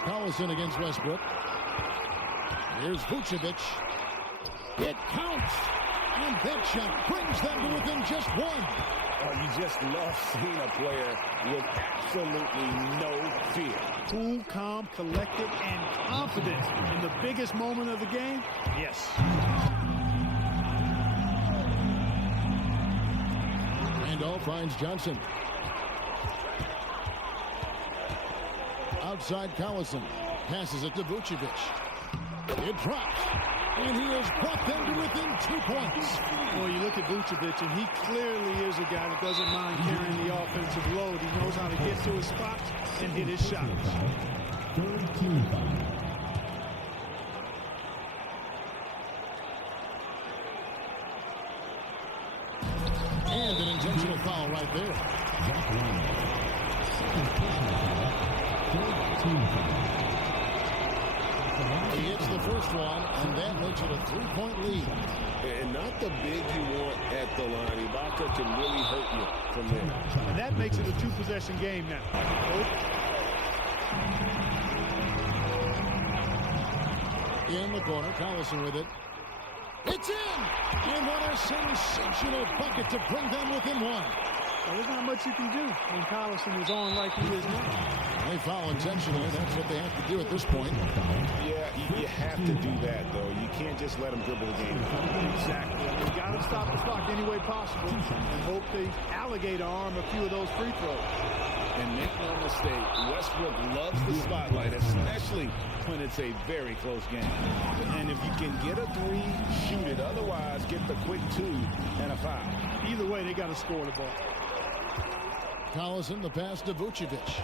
Collison against Westbrook. Here's Vucevic. It counts. And that shot brings them to within just 1. Oh, you just love seeing a player with absolutely no fear. Cool, calm, collected, and confident in the biggest moment of the game. Yes. Randolph finds Johnson. Outside Collison. Passes it to Vucevic. It drops. And he has brought them to within 2 points. Well, you look at Vucevic, and he clearly is a guy that doesn't mind carrying the offensive load. He knows how to get to his spots and hit his shots. Third team foul. And an intentional foul right there. Zach Ryan. Second personal foul. Third team foul. He hits the first one, and that makes it a 3-point lead. And not the big you want at the line. Ibaka can really hurt you from there. And that makes it a 2-possession game now. In the corner, Collison with it. It's in! And what a sensational bucket to bring them within 1. Well, there's not much you can do when Collison is on like he is now. They foul intentionally. That's what they have to do at this point. Yeah, you have to do that, though. You can't just let them dribble the game. Exactly. You got to stop the clock any way possible and hope they alligator arm a few of those free throws. And make no mistake, Westbrook loves the spotlight, especially when it's a very close game. And if you can get a 3, shoot it. Otherwise, get the quick 2 and a foul. Either way, they got to score the ball. Collison, the pass to Vucevic.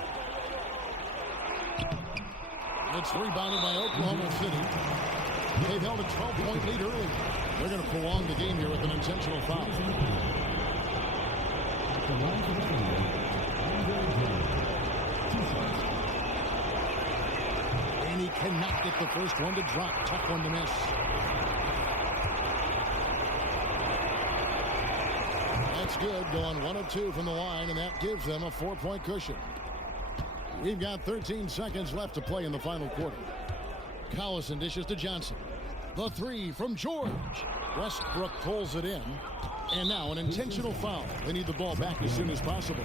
It's rebounded by Oklahoma City. They've held a 12-point lead early. They're going to prolong the game here with an intentional foul. And he cannot get the first one to drop. Tough one to miss. That's good. Going 1 of 2 from the line, and that gives them a 4-point cushion. We've got 13 seconds left to play in the final quarter. Collison dishes to Johnson. The 3 from George. Westbrook pulls it in. And now an intentional foul. They need the ball back as soon as possible.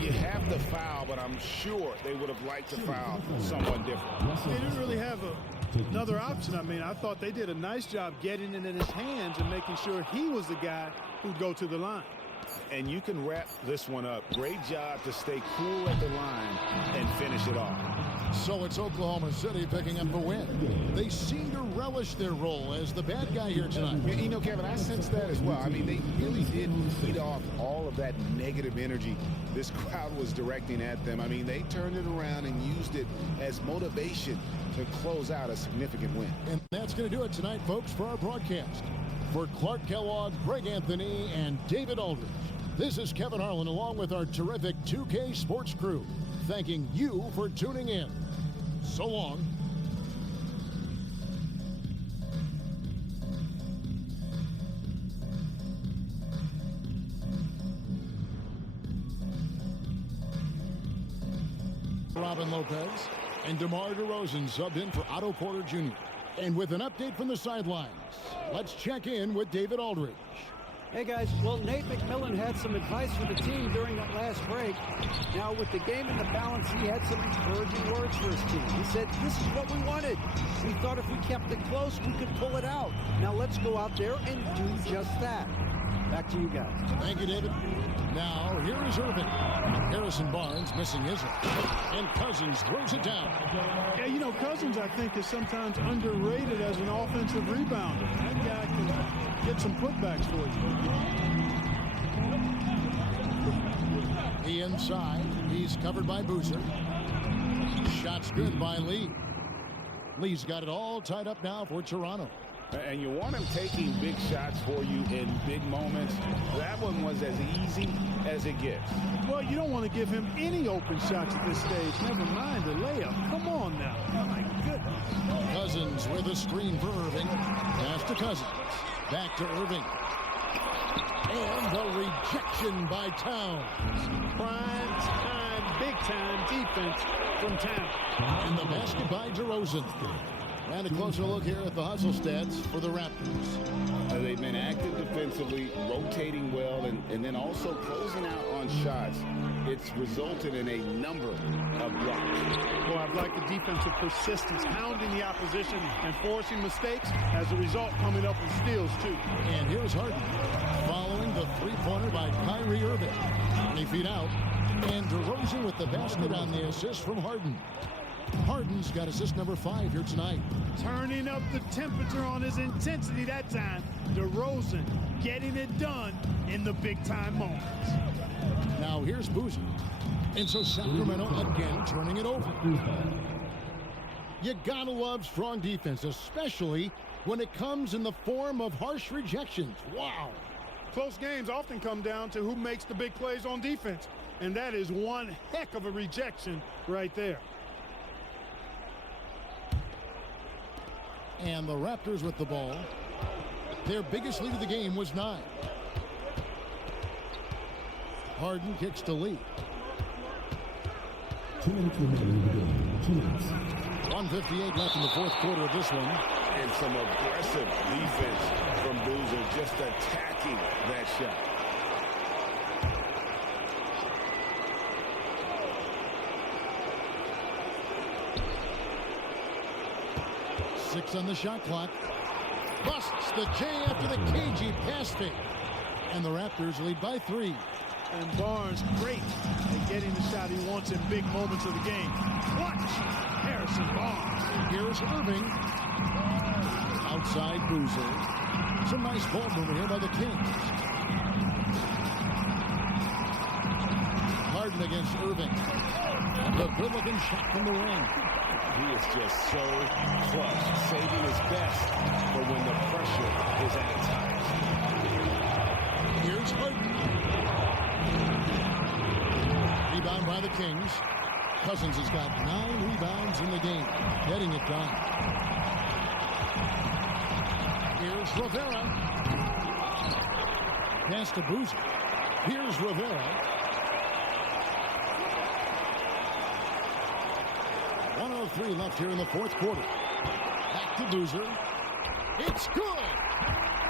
You have the foul, but I'm sure they would have liked to foul someone different. They didn't really have another option. I mean, I thought they did a nice job getting it in his hands and making sure he was the guy who'd go to the line. And you can wrap this one up. Great job to stay cool at the line and finish it off. So it's Oklahoma City picking up the win. They seem to relish their role as the bad guy here tonight. You know, Kevin, I sense that as well. I mean, they really did feed off all of that negative energy this crowd was directing at them. I mean, they turned it around and used it as motivation to close out a significant win. And that's going to do it tonight, folks, for our broadcast. For Clark Kellogg, Greg Anthony, and David Aldridge, this is Kevin Harlan along with our terrific 2K Sports crew, thanking you for tuning in. So long. Robin Lopez and DeMar DeRozan subbed in for Otto Porter Jr. And with an update from the sidelines, let's check in with David Aldridge. Hey guys, well, Nate McMillan had some advice for the team during that last break. Now with the game in the balance, he had some encouraging words for his team. He said, this is what we wanted. We thought if we kept it close, we could pull it out. Now let's go out there and do just that. Back to you guys. Thank you, David. Now, here is Irving. Harrison Barnes missing his one. And Cousins throws it down. Yeah, you know, Cousins, I think, is sometimes underrated as an offensive rebounder. That guy can get some putbacks for you. The inside. He's covered by Boozer. Shot's good by Lee. Lee's got it all tied up now for Toronto. And you want him taking big shots for you in big moments. That one was as easy as it gets. Well, you don't want to give him any open shots at this stage. Never mind the layup. Come on now. Oh, my goodness. Cousins with a screen for Irving. Pass to Cousins. Back to Irving. And the rejection by Towns. Prime time, big time defense from Towns. And the basket by DeRozan. And a closer look here at the hustle stats for the Raptors. They've been active defensively, rotating well, and then also closing out on shots. It's resulted in a number of blocks. Well, I'd like the defensive persistence, hounding the opposition and forcing mistakes. As a result, coming up with steals, too. And here's Harden following the three-pointer by Kyrie Irving. 20 feet out. And DeRozan with the basket on the assist from Harden. Harden's got assist number 5 here tonight. Turning up the temperature on his intensity that time. DeRozan getting it done in the big-time moments. Now here's Boozer. And so Sacramento again turning it over. You gotta love strong defense, especially when it comes in the form of harsh rejections. Wow. Close games often come down to who makes the big plays on defense. And that is one heck of a rejection right there. And the Raptors with the ball. Their biggest lead of the game was 9. Harden kicks to Lee. 2 minutes remaining in the game. 2 minutes. 1:58 left in the fourth quarter of this one. And some aggressive defense from Boozer, just attacking that shot. Six on the shot clock. Busts the J after the cagey pass fake. And the Raptors lead by 3. And Barnes great at getting the shot he wants in big moments of the game. Clutch! Harrison Barnes. Here's Irving. Outside Boozer. Some nice ball movement here by the Kings. Harden against Irving. The good-looking shot from the wing. He is just so clutch, saving his best for when the pressure is at its highest. Here's Harden. Rebound by the Kings. Cousins has got 9 rebounds in the game, getting it done. Here's Rivera. Pass to Boozer. Here's Rivera. 1:03 left here in the fourth quarter. Back to Boozer. It's good.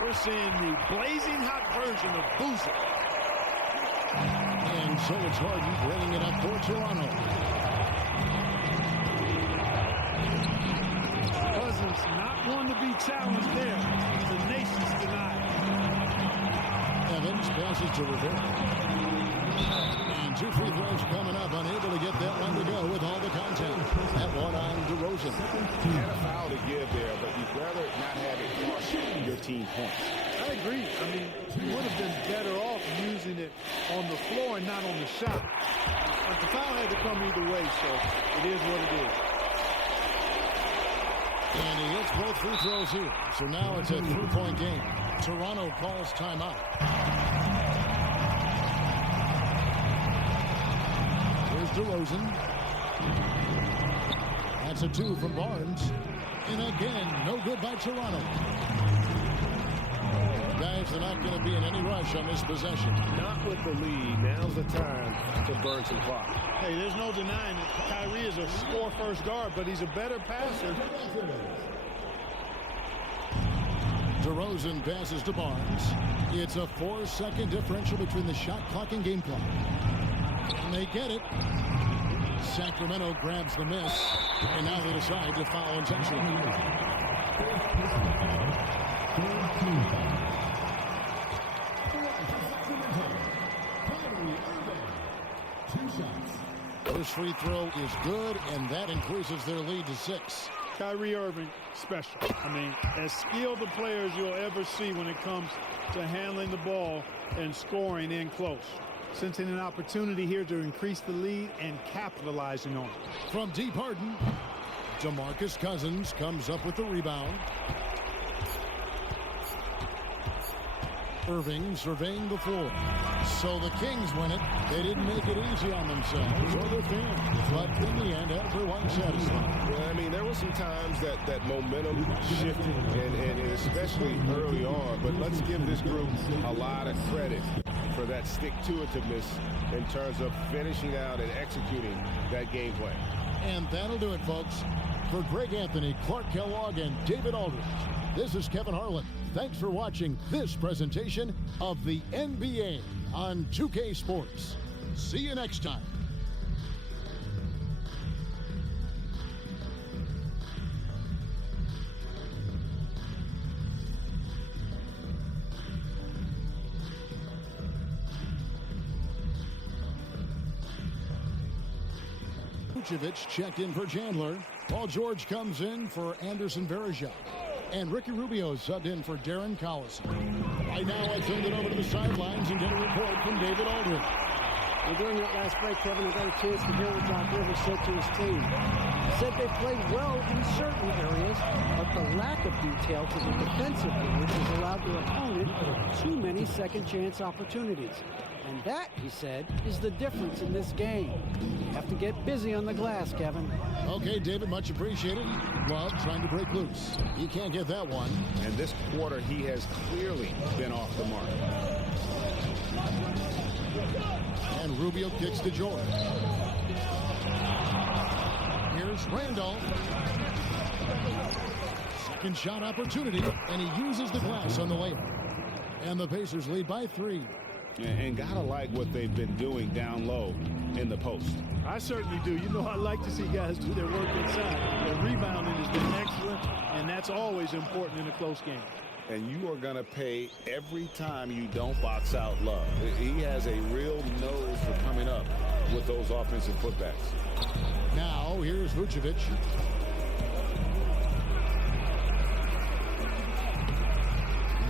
We're seeing the blazing hot version of Boozer. And so it's Harden bringing it up for Toronto. Cousins not one to be challenged there. Tenacious denial. Evans passes to Rivera. And 2 free throws coming up. Unable to get that one to go with all the contact. That one on DeRozan. Had a foul to give there, but you'd rather not have it cost your team points. I agree. I mean, you would have been better off using it on the floor and not on the shot. But the foul had to come either way, so it is what it is. And he hits both free throws here. So now it's a 3-point game. Toronto calls timeout. Here's DeRozan. That's a 2 from Barnes. And again, no good by Toronto. Guys, they're not going to be in any rush on this possession. Not with the lead. Now's the time to burn some clock. Hey, there's no denying it. Kyrie is a score-first guard, but he's a better passer. DeRozan passes to Barnes. It's a 4-second differential between the shot clock and game clock. And they get it. Sacramento grabs the miss. And now they decide to foul intentionally. First free throw is good, and that increases their lead to 6. Kyrie Irving, special. I mean, as skilled a player as you'll ever see when it comes to handling the ball and scoring in close. Sensing an opportunity here to increase the lead and capitalizing on it. From deep Harden, DeMarcus Cousins comes up with the rebound. Irving surveying the floor. So the Kings win it. They didn't make it easy on themselves or their fans. But in the end, everyone's satisfied. Well, I mean, there were some times that momentum shifted, and especially early on. But let's give this group a lot of credit for that stick-to-itiveness in terms of finishing out and executing that game plan. And that'll do it, folks. For Greg Anthony, Clark Kellogg, and David Aldridge, this is Kevin Harlan. Thanks for watching this presentation of the NBA on 2K Sports. See you next time. Vucevic checked in for Chandler. Paul George comes in for Anderson Varejao. And Ricky Rubio subbed in for Darren Collison. Right now, I send it over to the sidelines and get a report from David Aldridge. Well, during that last break, Kevin, I got a chance to hear what Doc Rivers said to his team. He said they played well in certain areas, but the lack of detail to the defensive end has allowed their opponent too many second-chance opportunities. And that, he said, is the difference in this game. You have to get busy on the glass, Kevin. Okay, David, much appreciated. Love trying to break loose. He can't get that one. And this quarter, he has clearly been off the mark. And Rubio kicks to George. Here's Randolph. Second shot opportunity, and he uses the glass on the layup. And the Pacers lead by 3. And gotta like what they've been doing down low in the post. I certainly do. You know, I like to see guys do their work inside. Their rebounding has been excellent, and that's always important in a close game. And you are going to pay every time you don't box out Love. He has a real nose for coming up with those offensive putbacks. Now, here's Vucevic.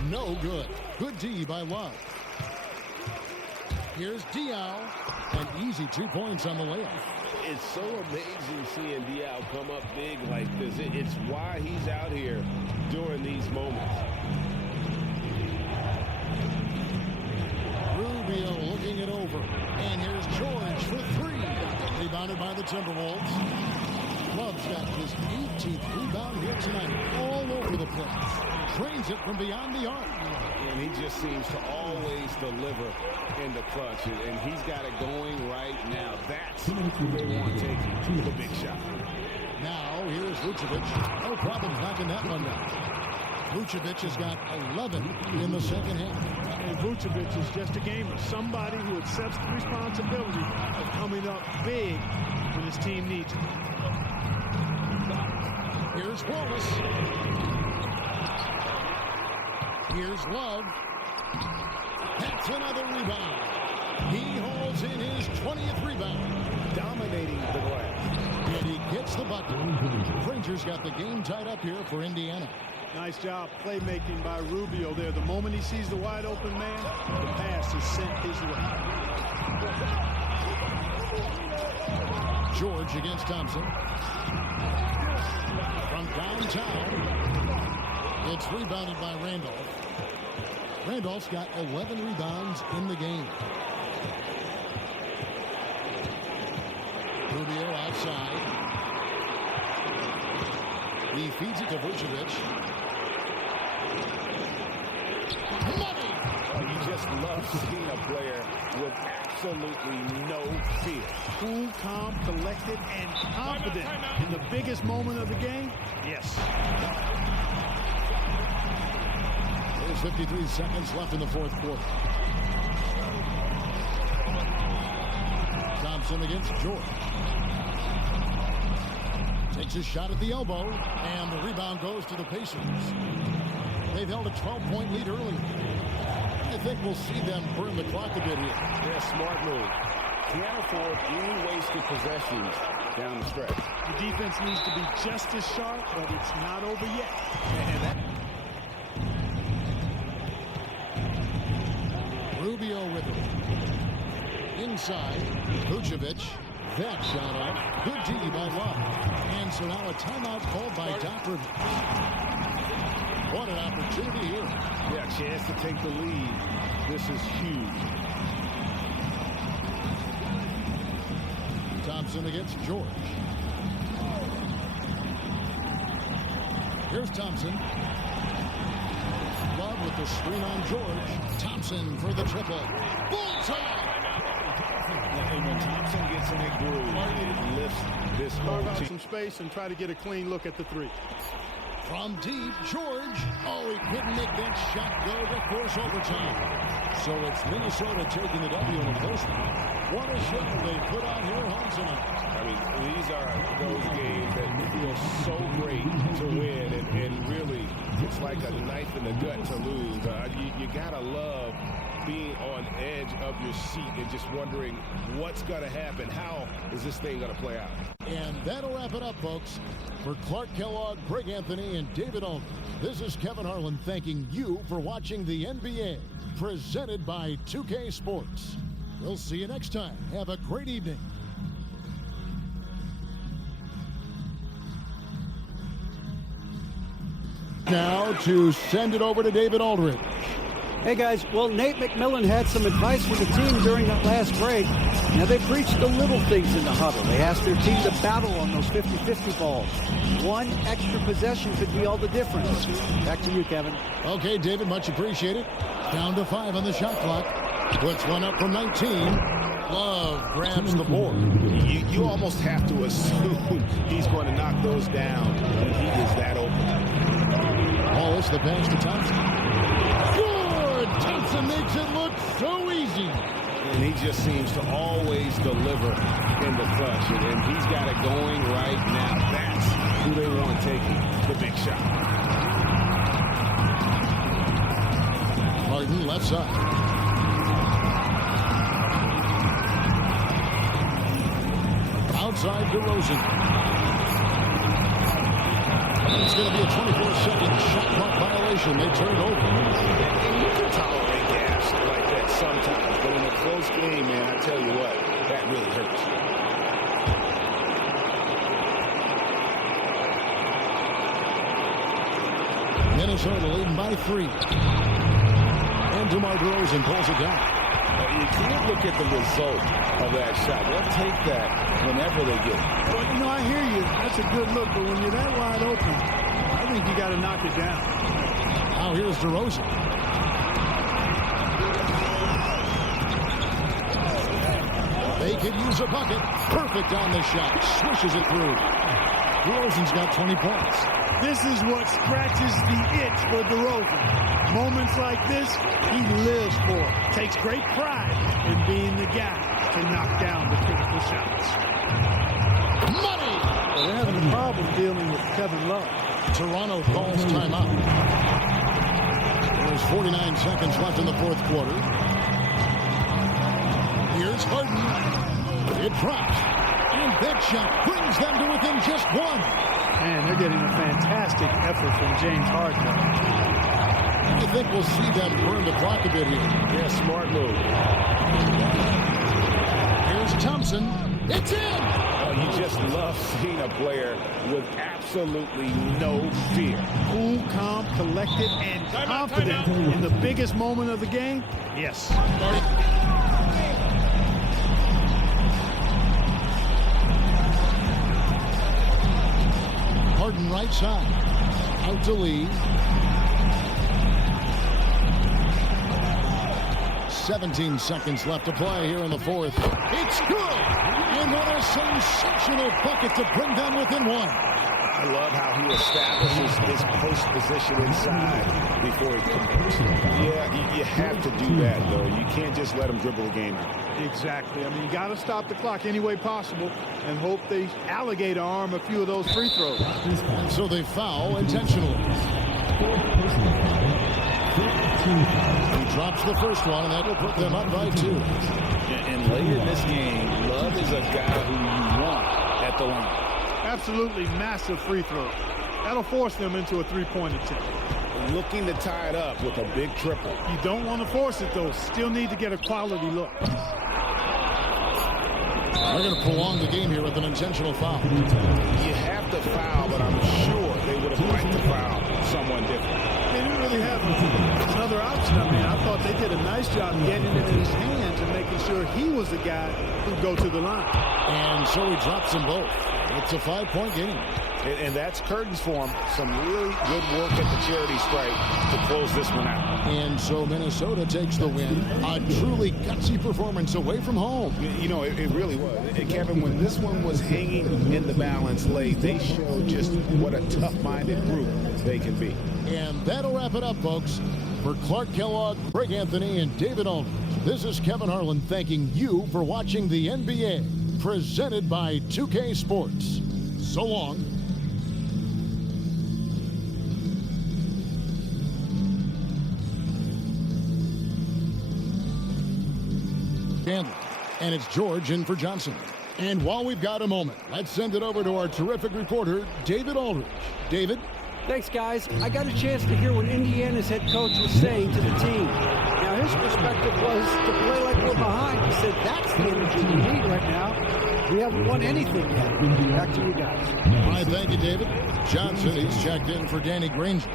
No good. Good D by Love. Here's Diaw. An easy 2 points on the layup. It's so amazing seeing Diaw come up big like this. It's why he's out here during these moments. Rubio looking it over. And here's George for 3. Rebounded by the Timberwolves. Love's got his 18th rebound here tonight. All over the place. Trains it from beyond the arc. And he just seems to always deliver in the clutch. And he's got it going right now. That's who they want to take the big shot. Now, here's Vucevic. No problems knocking that one down. Vucevic has got 11 in the second half. And Vucevic is just a gamer. Somebody who accepts the responsibility of coming up big when his team needs it. Here's Wallace. Here's Love. That's another rebound. He hauls in his 20th rebound. Dominating the glass. And he gets the bucket. Rangers got the game tied up here for Indiana. Nice job playmaking by Rubio there. The moment he sees the wide open man, the pass is sent his way. George against Thompson. From downtown, it's rebounded by Randolph. Randolph's got 11 rebounds in the game. Rubio outside. He feeds it to Vucevic. Money! You just love seeing a player with absolutely no fear. Cool, calm, collected, and confident in the biggest moment of the game. Yes. There's 53 seconds left in the fourth quarter. Thompson against George. Takes a shot at the elbow, and the rebound goes to the Pacers. They've held a 12-point lead early. I think we'll see them burn the clock a bit here. Yeah, smart move. Can't afford any wasted possessions down the stretch. The defense needs to be just as sharp, but it's not over yet. And that Rubio with it. Inside, Vucevic. That shot off. Good D by Love. And so now a timeout called by Doc Rivers. What an opportunity here. Yeah, chance to take the lead. This is huge. Thompson against George. Here's Thompson. Love with the screen on George. Thompson for the triple. Bullseye! And when Thompson gets in a groove, it lifts this whole Carve out team. some space and try to get a clean look at the three. From deep, George. Oh, he couldn't make that shot go to force overtime. So it's Minnesota taking the W in a close one. What a show they put on here home tonight. I mean, these are those games that feel so great to win, and really, it's like a knife in the gut to lose. You gotta love being on edge of your seat and just wondering what's gonna happen. How is this thing gonna play out? And that'll wrap it up, folks. For Clark Kellogg, Greg Anthony, and David Aldridge, this is Kevin Harlan thanking you for watching the NBA, presented by 2K Sports. We'll see you next time. Have a great evening. Now to send it over to David Aldridge. Hey guys, well, Nate McMillan had some advice for the team during that last break. Now they preached the little things in the huddle. They asked their team to battle on those 50-50 balls. One extra possession could be all the difference. Back to you, Kevin. Okay, David, much appreciated. Down to 5 on the shot clock. Puts one up from 19. Love grabs the board. You almost have to assume he's going to knock those down when he is that open. Wallace, the pass to Thompson. Good! Thompson makes it look so easy. And he just seems to always deliver in the clutch. And he's got it going right now. That's who they want taking the big shot. Harden, left side. Outside DeRozan. It's going to be a 24-second shot clock violation. They turn it over. And you can tolerate gas like that sometimes. But in a close game, man, I tell you what, that really hurts. Minnesota leading by 3. And DeMar DeRozan pulls it down. You can't look at the result of that shot. They'll take that whenever they get it. Well, you know, I hear you. That's a good look, but when you're that wide open, I think you got to knock it down. Now here's DeRozan. They could use a bucket. Perfect on the shot. Swishes it through. DeRozan's got 20 points. This is what scratches the itch for DeRozan. Moments like this, he lives for it. Takes great pride in being the guy to knock down the critical shots. Money! Well, they're having a problem dealing with Kevin Love. Toronto calls timeout. There's 49 seconds left in the fourth quarter. Here's Harden. It drops. And that shot brings them to within just 1. Man, they're getting a fantastic effort from James Harden. I think we'll see them burn the clock a bit here. Yeah, smart move. Here's Thompson. It's in! Oh, you just love seeing a player with absolutely no fear. Cool, calm, collected, and confident in the biggest moment of the game. Yes. Harden right side. Out to Lee. 17 seconds left to play here in the fourth. It's good! And what a sensational bucket to bring them within 1. I love how he establishes his post position inside before he converts. Yeah, you have to do that, though. You can't just let him dribble the game out. Exactly. I mean, you got to stop the clock any way possible and hope they alligator arm a few of those free throws. So they foul intentionally. He drops the first one, and that will put them up by 2. And later in this game, Love is a guy who you want at the line. Absolutely massive free throw. That'll force them into a three-point attempt. Looking to tie it up with a big triple. You don't want to force it, though. Still need to get a quality look. They're going to prolong the game here with an intentional foul. You have to foul, but I'm sure they would have liked to foul someone different. They didn't really have another option. I mean, I thought they did a nice job getting it in his hands and making sure he was the guy who'd go to the line. And so he drops them both. It's a 5-point game. And that's curtains for him. Some really good work at the charity stripe to close this one out. And so Minnesota takes the win. A truly gutsy performance away from home. You know, it really was. And Kevin, when this one was hanging in the balance late, they showed just what a tough-minded group they can be. And that'll wrap it up, folks. For Clark Kellogg, Greg Anthony, and David Aldridge, this is Kevin Harlan thanking you for watching the NBA, presented by 2K Sports. So long. And it's George in for Johnson. And while we've got a moment, let's send it over to our terrific reporter, David Aldridge. David? Thanks, guys. I got a chance to hear what Indiana's head coach was saying to the team. Now, his perspective was to play like we're behind. He said that's the energy we need right now. We haven't won anything yet. Back to you guys. All right, thank you, David. Johnson, he's checked in for Danny Granger.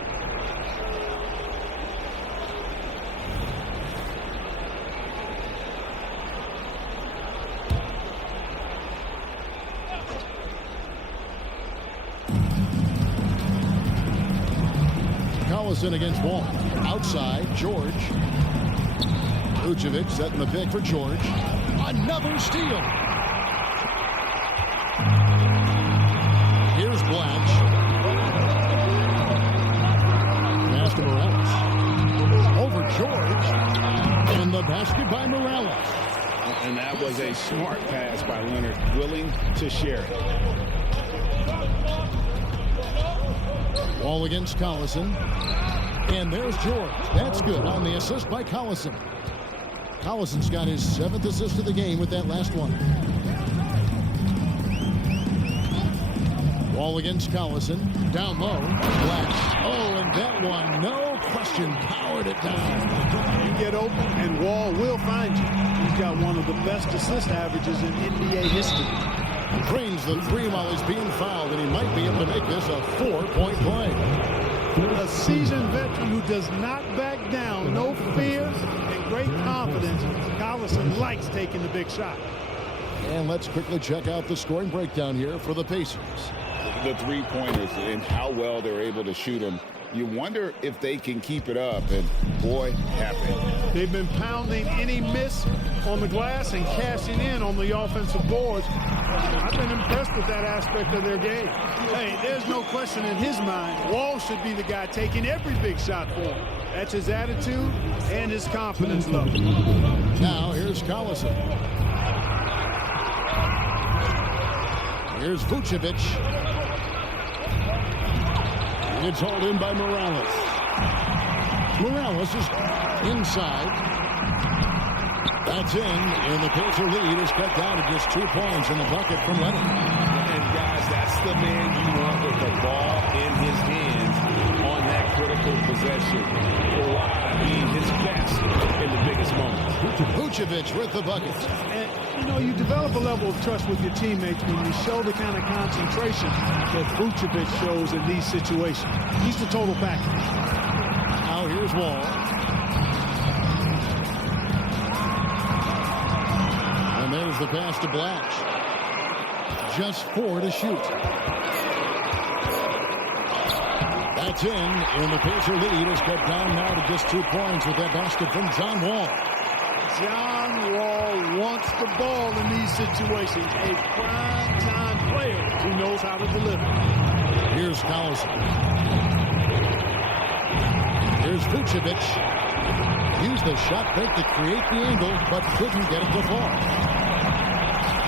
Collison against Wall. Outside, George. Vucevic setting the pick for George. Another steal. Here's Blatch. Pass to Morales. Over George. And the basket by Morales. And that was a smart pass by Leonard, willing to share it. Wall against Collison. And there's George. That's good on the assist by Collison. Collison's got his 7th assist of the game with that last one. Wall against Collison. Down low. Blatch. Oh, and that one, no question, powered it down. You get open, and Wall will find you. He's got one of the best assist averages in NBA history. Drains the three while he's being fouled, and he might be able to make this a 4-point play. A seasoned veteran who does not back down, no fear, and great confidence. Collison likes taking the big shot. And let's quickly check out the scoring breakdown here for the Pacers. The three-pointers and how well they're able to shoot them. You wonder if they can keep it up, and boy, happen. They've been pounding any miss on the glass and cashing in on the offensive boards. I've been impressed with that aspect of their game. Hey, there's no question in his mind, Wall should be the guy taking every big shot for him. That's his attitude and his confidence level. Now, here's Collison. Here's Vucevic. It's hauled in by Morales. Morales is inside. That's in, and the Pacer lead is cut down to just 2 points in the bucket from Leonard. And guys, that's the man you want with the ball in his hands on that critical possession. Being his best in the biggest moments. Vucevic with the bucket. And, you know, you develop a level of trust with your teammates when you show the kind of concentration that Vucevic shows in these situations. He's the total package. Now here's Wall. And there's the pass to Blatch. Just 4 to shoot. That's in, and the Pacer lead is cut down now to just 2 points with that basket from John Wall. John Wall wants the ball in these situations. A prime-time player who knows how to deliver. Here's Collison. Here's Vucevic. Used the shot fake to create the angle, but couldn't get it to fall.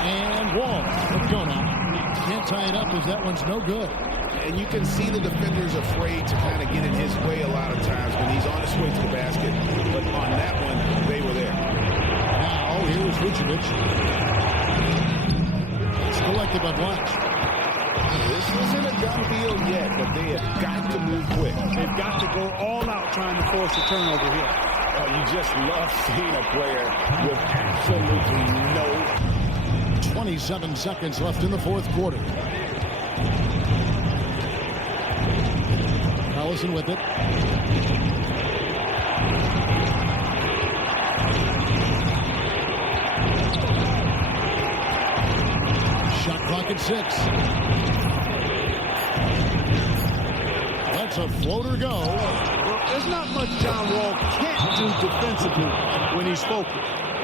And Wall, here we go now. Can't tie it up as that one's no good. And you can see the defender's afraid to kind of get in his way a lot of times when he's on his way to the basket. But on that one, they were there. Now, here's Vucevic. It's collected by Blanche. This isn't a done deal yet, but they have got to move quick. They've got to go all out trying to force a turnover here. You just love seeing a player with absolutely no... 27 seconds left in the fourth quarter. Allison with it. Shot clock at 6. That's a floater go. Well, there's not much John Wall can't do defensively when he's focused,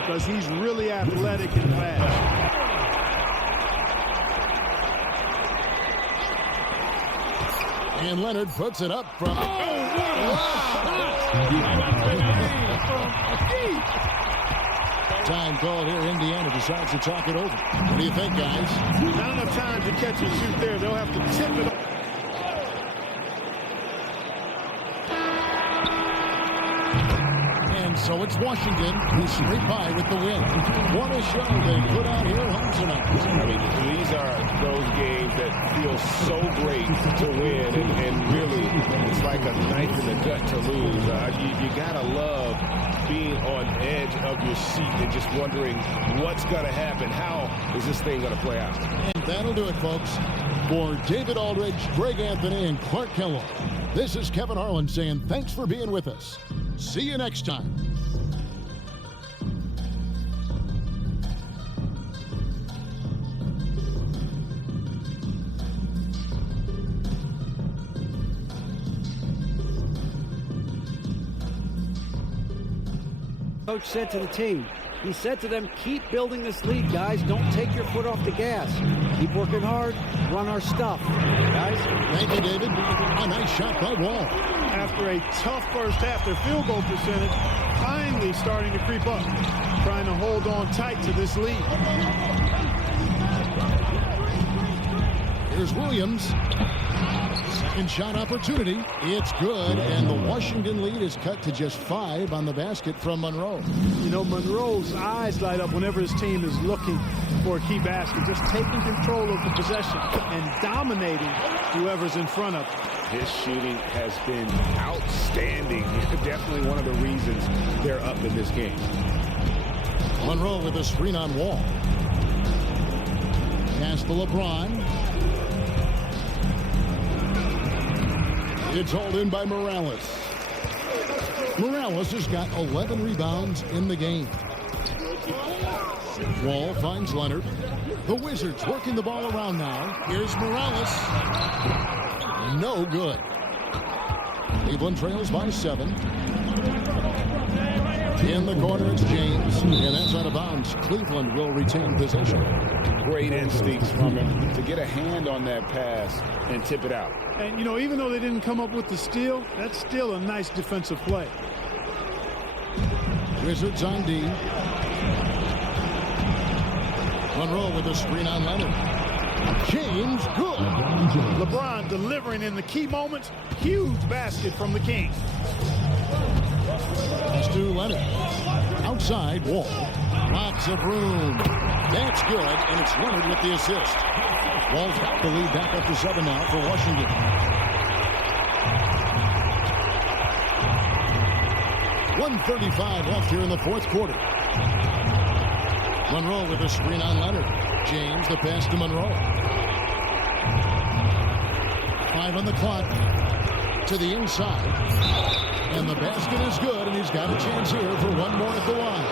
because he's really athletic and fast. And Leonard puts it up from... Time called here. Indiana decides to talk it over. What do you think, guys? Not enough time to catch and shoot there. They'll have to tip it. And so it's Washington who's straight by with the win. What a show they put out here home tonight. I mean, these are those games that feel so great to win, and really, it's like a knife in the gut to lose. You gotta love being on edge of your seat and just wondering what's gonna happen. How is this thing gonna play out? And that'll do it, folks. For David Aldridge, Greg Anthony, and Clark Kellogg, this is Kevin Harlan saying thanks for being with us. See you next time. Coach said to the team, he said to them, keep building this lead, guys. Don't take your foot off the gas. Keep working hard. Run our stuff. Guys? Thank you, David. A nice shot by Wall. After a tough first half, their field goal percentage finally starting to creep up, trying to hold on tight to this lead. Here's Williams. Second shot opportunity. It's good, and the Washington lead is cut to just 5 on the basket from Monroe. You know, Monroe's eyes light up whenever his team is looking for a key basket, just taking control of the possession and dominating whoever's in front of him. His shooting has been outstanding. Definitely one of the reasons they're up in this game. Monroe with a screen on Wall. Pass to LeBron. It's hauled in by Morales. Morales has got 11 rebounds in the game. Wall finds Leonard. The Wizards working the ball around now. Here's Morales. No good. Cleveland trails by 7. In the corner, it's James, and that's out of bounds. Cleveland will retain possession. Great instincts from him to get a hand on that pass and tip it out. And, you know, even though they didn't come up with the steal, that's still a nice defensive play. Wizards on D. Monroe with a screen on Leonard. James, good. LeBron delivering in the key moments. Huge basket from the King. Pass to Leonard. Outside, Wall. Lots of room. That's good, and it's Leonard with the assist. Wall's got the lead back up to 7 now for Washington. .135 left here in the fourth quarter. Monroe with a screen on Leonard. James, the pass to Monroe. 5 on the clock. To the inside. And the basket is good, and he's got a chance here for one more at the line.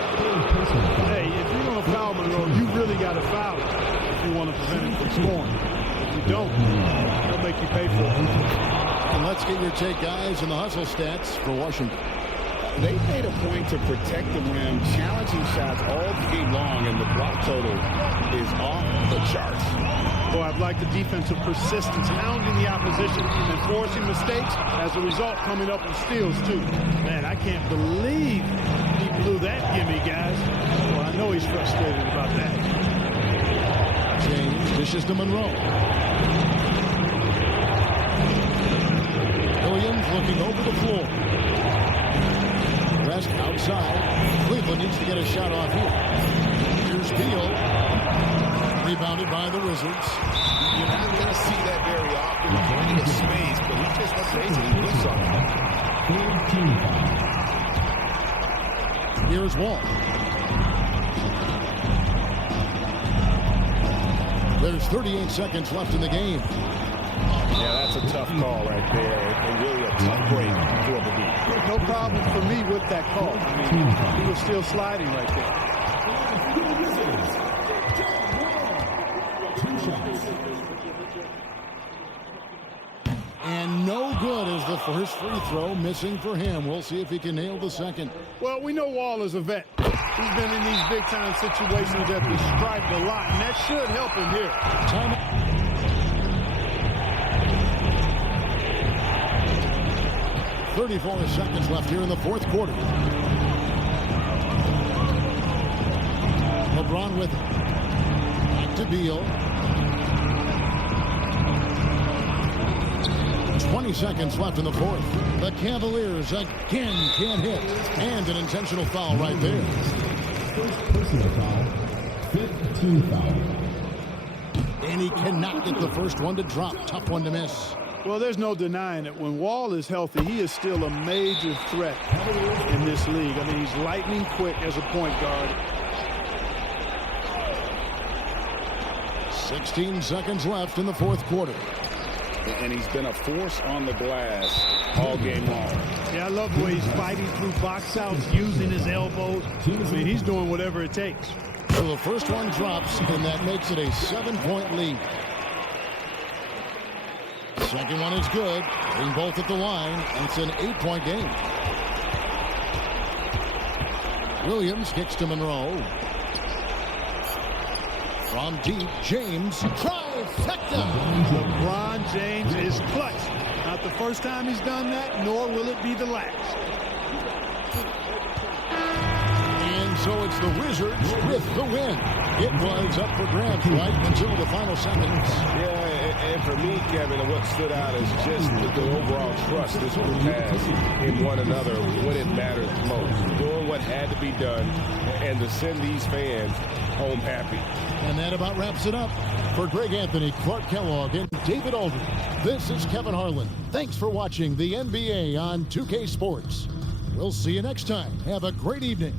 Hey, if you're going to foul Monroe, you really got to foul him if you want to prevent him from scoring. If you don't, he'll make you pay for it. And let's get your take, guys, on the hustle stats for Washington. They made a point to protect the rim, challenging shots all game long, and the block total is off the charts. Boy, I've liked the defensive persistence, hounding the opposition and forcing mistakes. As a result, coming up with steals, too. Man, I can't believe he blew that gimme, guys. Well, I know he's frustrated about that. James Dishes to Monroe. Williams looking over the floor. Rest outside. Cleveland needs to get a shot off here. Here's Beal. Rebounded by the Wizards. You're not going to see that very often. Plenty of space, but he just lets basically do something. Here's Wall. There's 38 seconds left in the game. Yeah, that's a tough call right there, and really a tough break for the beat. No problem for me with that call. I mean, he was still sliding right there. And no good as the first free throw missing for him. We'll see if he can nail the second. Well, we know Wall is a vet. He's been in these big-time situations at the stripe a lot, and that should help him here. Time. 34 seconds left here in the fourth quarter. LeBron with it. Back to Beal. 20 seconds left in the fourth. The Cavaliers again can't hit. And an intentional foul right there. First personal foul. 15 foul. And he cannot get the first one to drop. Tough one to miss. Well, there's no denying it. When Wall is healthy, he is still a major threat in this league. I mean, he's lightning quick as a point guard. 16 seconds left in the fourth quarter. And he's been a force on the glass all game long. Yeah, I love the way he's fighting through box outs, using his elbows. I mean, he's doing whatever it takes. So the first one drops, and that makes it a 7-point lead. Second one is good. Hitting both at the line, and it's an 8-point game. Williams kicks to Monroe. From deep, James. Trifecta! LeBron James is clutch. Not the first time he's done that, nor will it be the last. And so it's the Wizards with the win. It was up for grabs right until the final seconds. Yeah, and for me, Kevin, what stood out is just the overall trust this group has in one another when it matters most. Doing what had to be done and to send these fans home happy. And that about wraps it up. For Greg Anthony, Clark Kellogg, and David Aldridge, this is Kevin Harlan. Thanks for watching the NBA on 2K Sports. We'll see you next time. Have a great evening.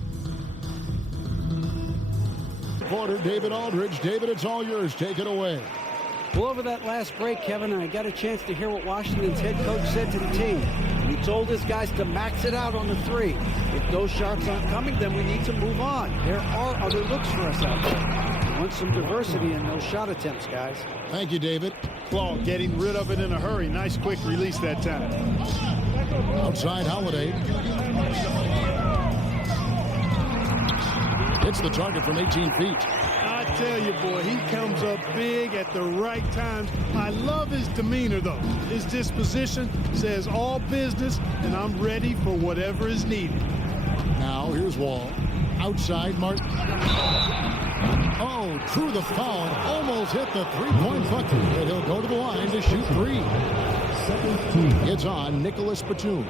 Quarter, David Aldridge. David, it's all yours. Take it away. Well, over that last break, Kevin, I got a chance to hear what Washington's head coach said to the team. He told his guys to max it out on the three. If those shots aren't coming, then we need to move on. There are other looks for us out there. We want some diversity in those shot attempts, guys. Thank you, David. Claw getting rid of it in a hurry. Nice quick release that time. Outside Holiday. Hits the target from 18 feet. I tell you, boy, he comes up big at the right times. I love his demeanor, though. His disposition says all business, and I'm ready for whatever is needed. Now, here's Wall. Outside, Martin. Oh, through the foul. Almost hit the three-point bucket. But he'll go to the line to shoot three. It's on Nicholas Batum.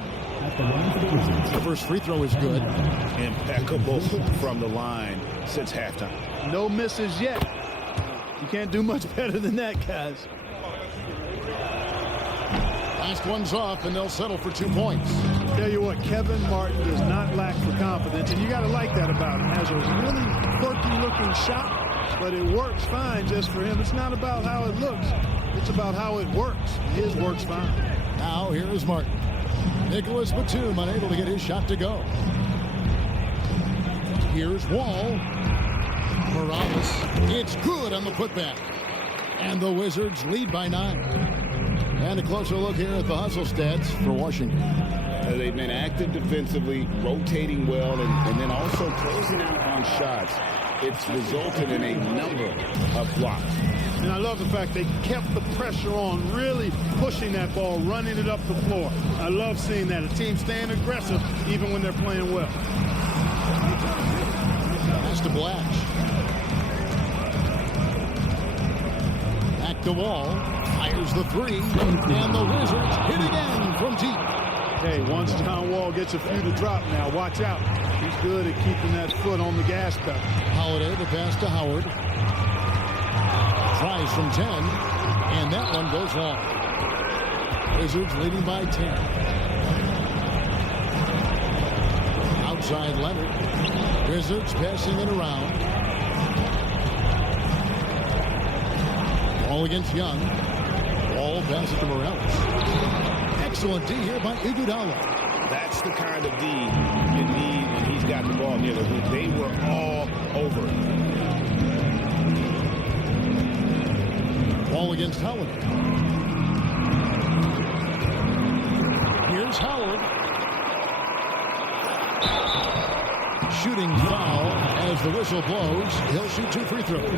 The first free throw is good. Impeccable from the line since halftime. No misses yet. You can't do much better than that, guys. Last one's off, and they'll settle for 2 points. Tell you what, Kevin Martin does not lack for confidence, and you got to like that about him. Has a really quirky-looking shot, but it works fine just for him. It's not about how it looks. It's about how it works. His works fine. Now, here is Martin. Nicholas Batum unable to get his shot to go. Here's Wall. Morales. It's good on the putback. And the Wizards lead by 9. And a closer look here at the hustle stats for Washington. They've been active defensively, rotating well, and then also closing out on shots. It's resulted in a number of blocks. And I love the fact they kept the pressure on, really pushing that ball, running it up the floor. I love seeing that. A team staying aggressive even when they're playing well. Pass to Blash. the wall, fires the three, and the Wizards hit again from deep. Hey, once John Wall gets a few to drop now, watch out. He's good at keeping that foot on the gas pedal. Holiday, the pass to Howard. Tries from 10, and that one goes long. Wizards leading by 10. Outside Leonard. Wizards passing it around. Ball against Young. Wall passes to Morales. Excellent D here by Iguodala. That's the kind of D you need when he's got the ball near the hoop. They were all over it. Ball against Howard. Here's Howard. Shooting foul as the whistle blows. He'll shoot 2 free throws.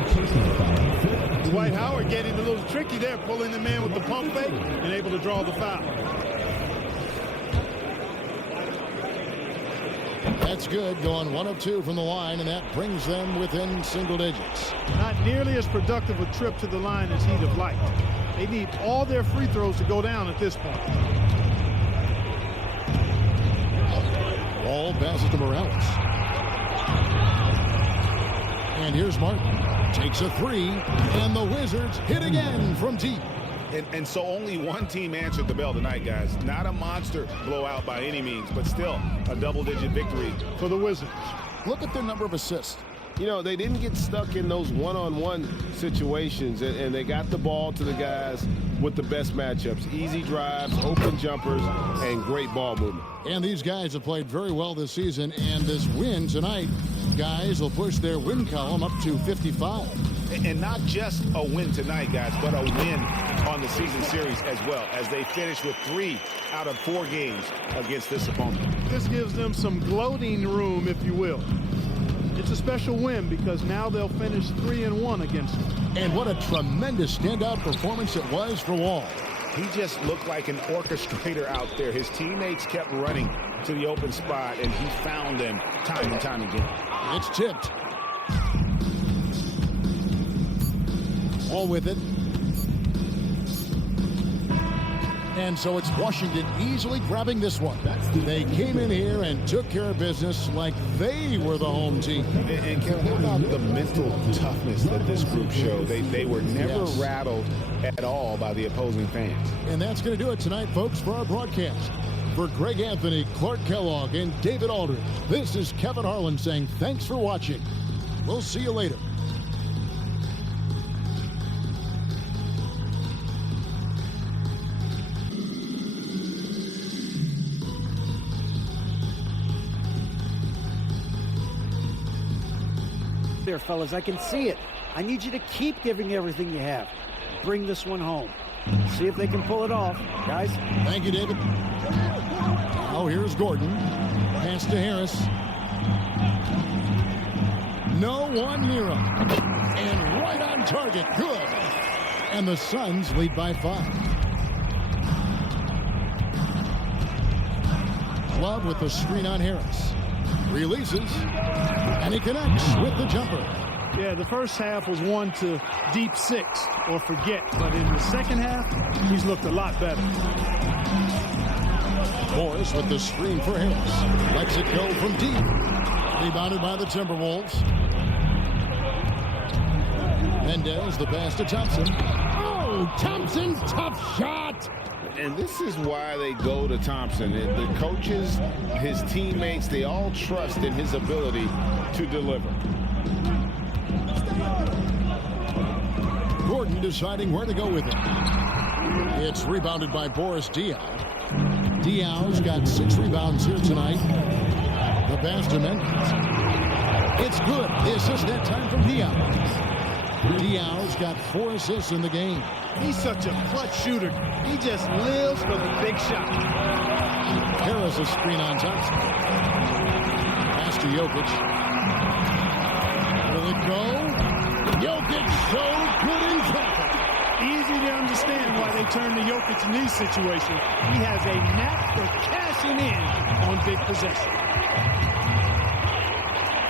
Dwight Howard getting a little tricky there, pulling the man with the pump fake and able to draw the foul. That's good, going 1 of 2 from the line, and that brings them within single digits. Not nearly as productive a trip to the line as he'd have liked. They need all their free throws to go down at this point. Ball passes to Morales. And here's Martin. Takes a 3, and the Wizards hit again from deep. And so only one team answered the bell tonight, guys. Not a monster blowout by any means, but still a double-digit victory for the Wizards. Look at their number of assists. You know, they didn't get stuck in those one-on-one situations, and they got the ball to the guys with the best matchups. Easy drives, open jumpers, and great ball movement. And these guys have played very well this season, and this win tonight, guys, will push their win column up to 55. And not just a win tonight, guys, but a win on the season series as well, as they finish with 3 out of 4 games against this opponent. This gives them some gloating room, if you will. It's a special win because now they'll finish 3-1 against them. And what a tremendous standout performance it was for Wall. He just looked like an orchestrator out there. His teammates kept running to the open spot, and he found them time and time again. It's tipped. All with it. And so it's Washington easily grabbing this one. They came in here and took care of business like they were the home team. And Kevin, how about the mental toughness that this group showed? They were never rattled at all by the opposing fans. And that's going to do it tonight, folks, for our broadcast. For Greg Anthony, Clark Kellogg, and David Aldridge, this is Kevin Harlan saying thanks for watching. We'll see you later. There, fellas, I can see it. I need you to keep giving everything you have. Bring this one home. See if they can pull it off, guys. Thank you, David. Now here's Gordon. Pass to Harris. No one near him. And right on target. Good. And the Suns lead by 5. Love with the screen on Harris. Releases. And he connects with the jumper. Yeah, the first half was 1 to deep 6 or forget. But in the second half, he's looked a lot better. Morris with the screen for Harris. Lets it go from deep. Rebounded by the Timberwolves. Mendez, the pass to Thompson. Oh, Thompson, tough shot. And this is why they go to Thompson. The coaches, his teammates, they all trust in his ability to deliver. Gordon deciding where to go with it. It's rebounded by Boris Diaw. Diaw's got 6 rebounds here tonight. The pass to Mendez. It's good. The assist that time from Diaw. Diaw's got 4 assists in the game. He's such a clutch shooter. He just lives for the big shot. Harris a screen on Thompson. Pass to Jokic. Will it go? Jokic so good in traffic. Easy to understand why they turn to Jokic in these situations. He has a knack for cashing in on big possession.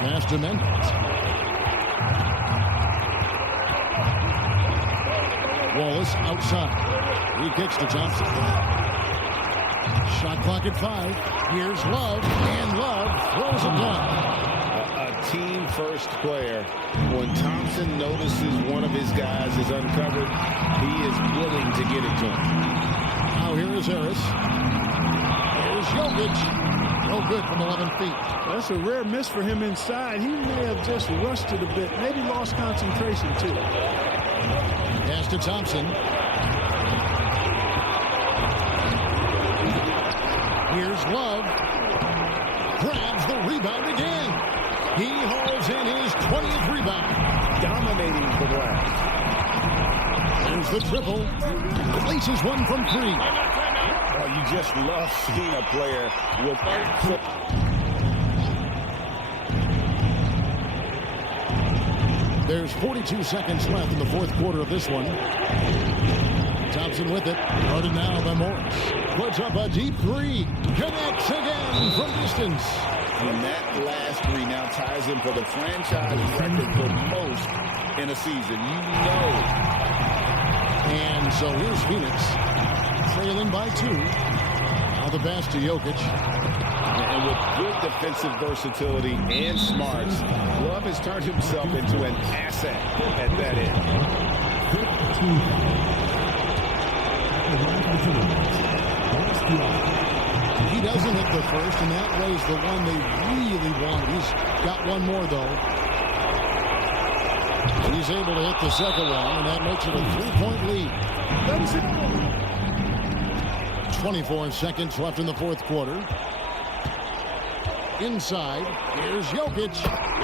Pass to Mendez. Wallace outside. He kicks to Thompson. Shot clock at 5. Here's Love, and Love throws it down. A team-first player. When Thompson notices one of his guys is uncovered, he is willing to get it to him. Now here is Harris. Here's Jokic. No good from 11 feet. That's a rare miss for him inside. He may have just rushed it a bit, maybe lost concentration too. Pass to Thompson. Here's Love. Grabs the rebound again. He hauls in his 20th rebound. Dominating the glass. There's the triple. Places one from 3. Oh, you just love seeing a player with There's 42 seconds left in the fourth quarter of this one. Thompson with it. Guarded now by Morris. Puts up a deep 3. Connects again from distance. And that last 3 now ties him for the franchise record for most in a season. You know. And so here's Phoenix. Trailing by 2. Now the pass to Jokic. And with good defensive versatility and smarts, Love has turned himself into an asset at that end. He doesn't hit the first, and that was the one they really wanted. He's got one more, though. He's able to hit the second one, and that makes it a 3-point lead. 24 seconds left in the fourth quarter. Inside, here's Jokic.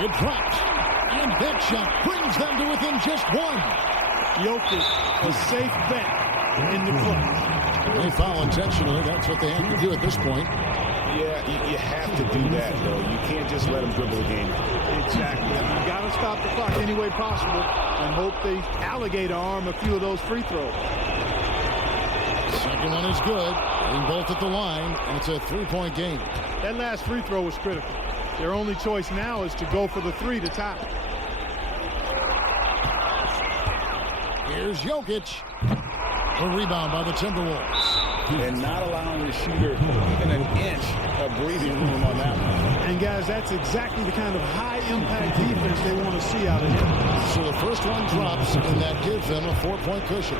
It drops, and that shot brings them to within just 1. Jokic, a safe bet in the clutch. They foul intentionally. That's what they have to do at this point. Yeah, you have to do that, though. You can't just let them dribble the game. Exactly. You got to stop the clock any way possible and hope they alligator arm a few of those free throws. Second one is good. Getting both at the line, and it's a 3-point game. That last free throw was critical. Their only choice now is to go for the 3 to tie. Here's Jokic. A rebound by the Timberwolves. And not allowing the shooter even an inch of breathing room on that one. And guys, that's exactly the kind of high-impact defense they want to see out of him. So the first one drops, and that gives them a 4-point cushion.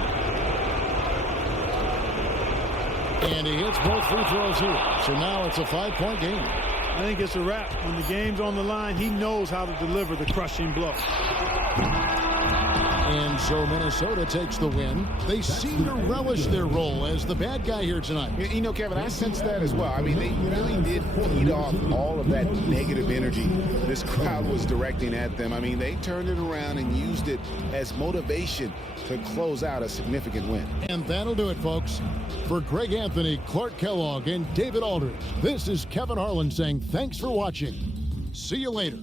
And he hits both free throws here. So now it's a 5-point game. I think it's a wrap. When the game's on the line, he knows how to deliver the crushing blow. And so Minnesota takes the win. They seem to relish their role as the bad guy here tonight. You know, Kevin, I sense that as well. I mean, they really did feed off all of that negative energy this crowd was directing at them. I mean, they turned it around and used it as motivation to close out a significant win. And that'll do it, folks. For Greg Anthony, Clark Kellogg, and David Aldridge, this is Kevin Harlan saying thanks for watching. See you later.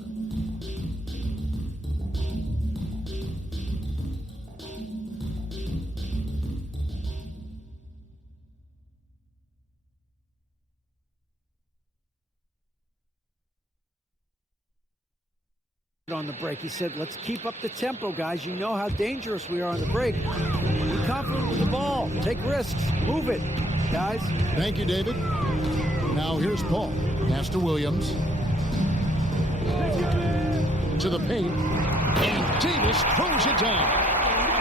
On the break, he said, let's keep up the tempo, guys. You know how dangerous we are on the break. Be confident with the ball. Take risks. Move it, guys. Thank you, David. Now here's Paul. Pass to Williams. To the paint. And Davis throws it down.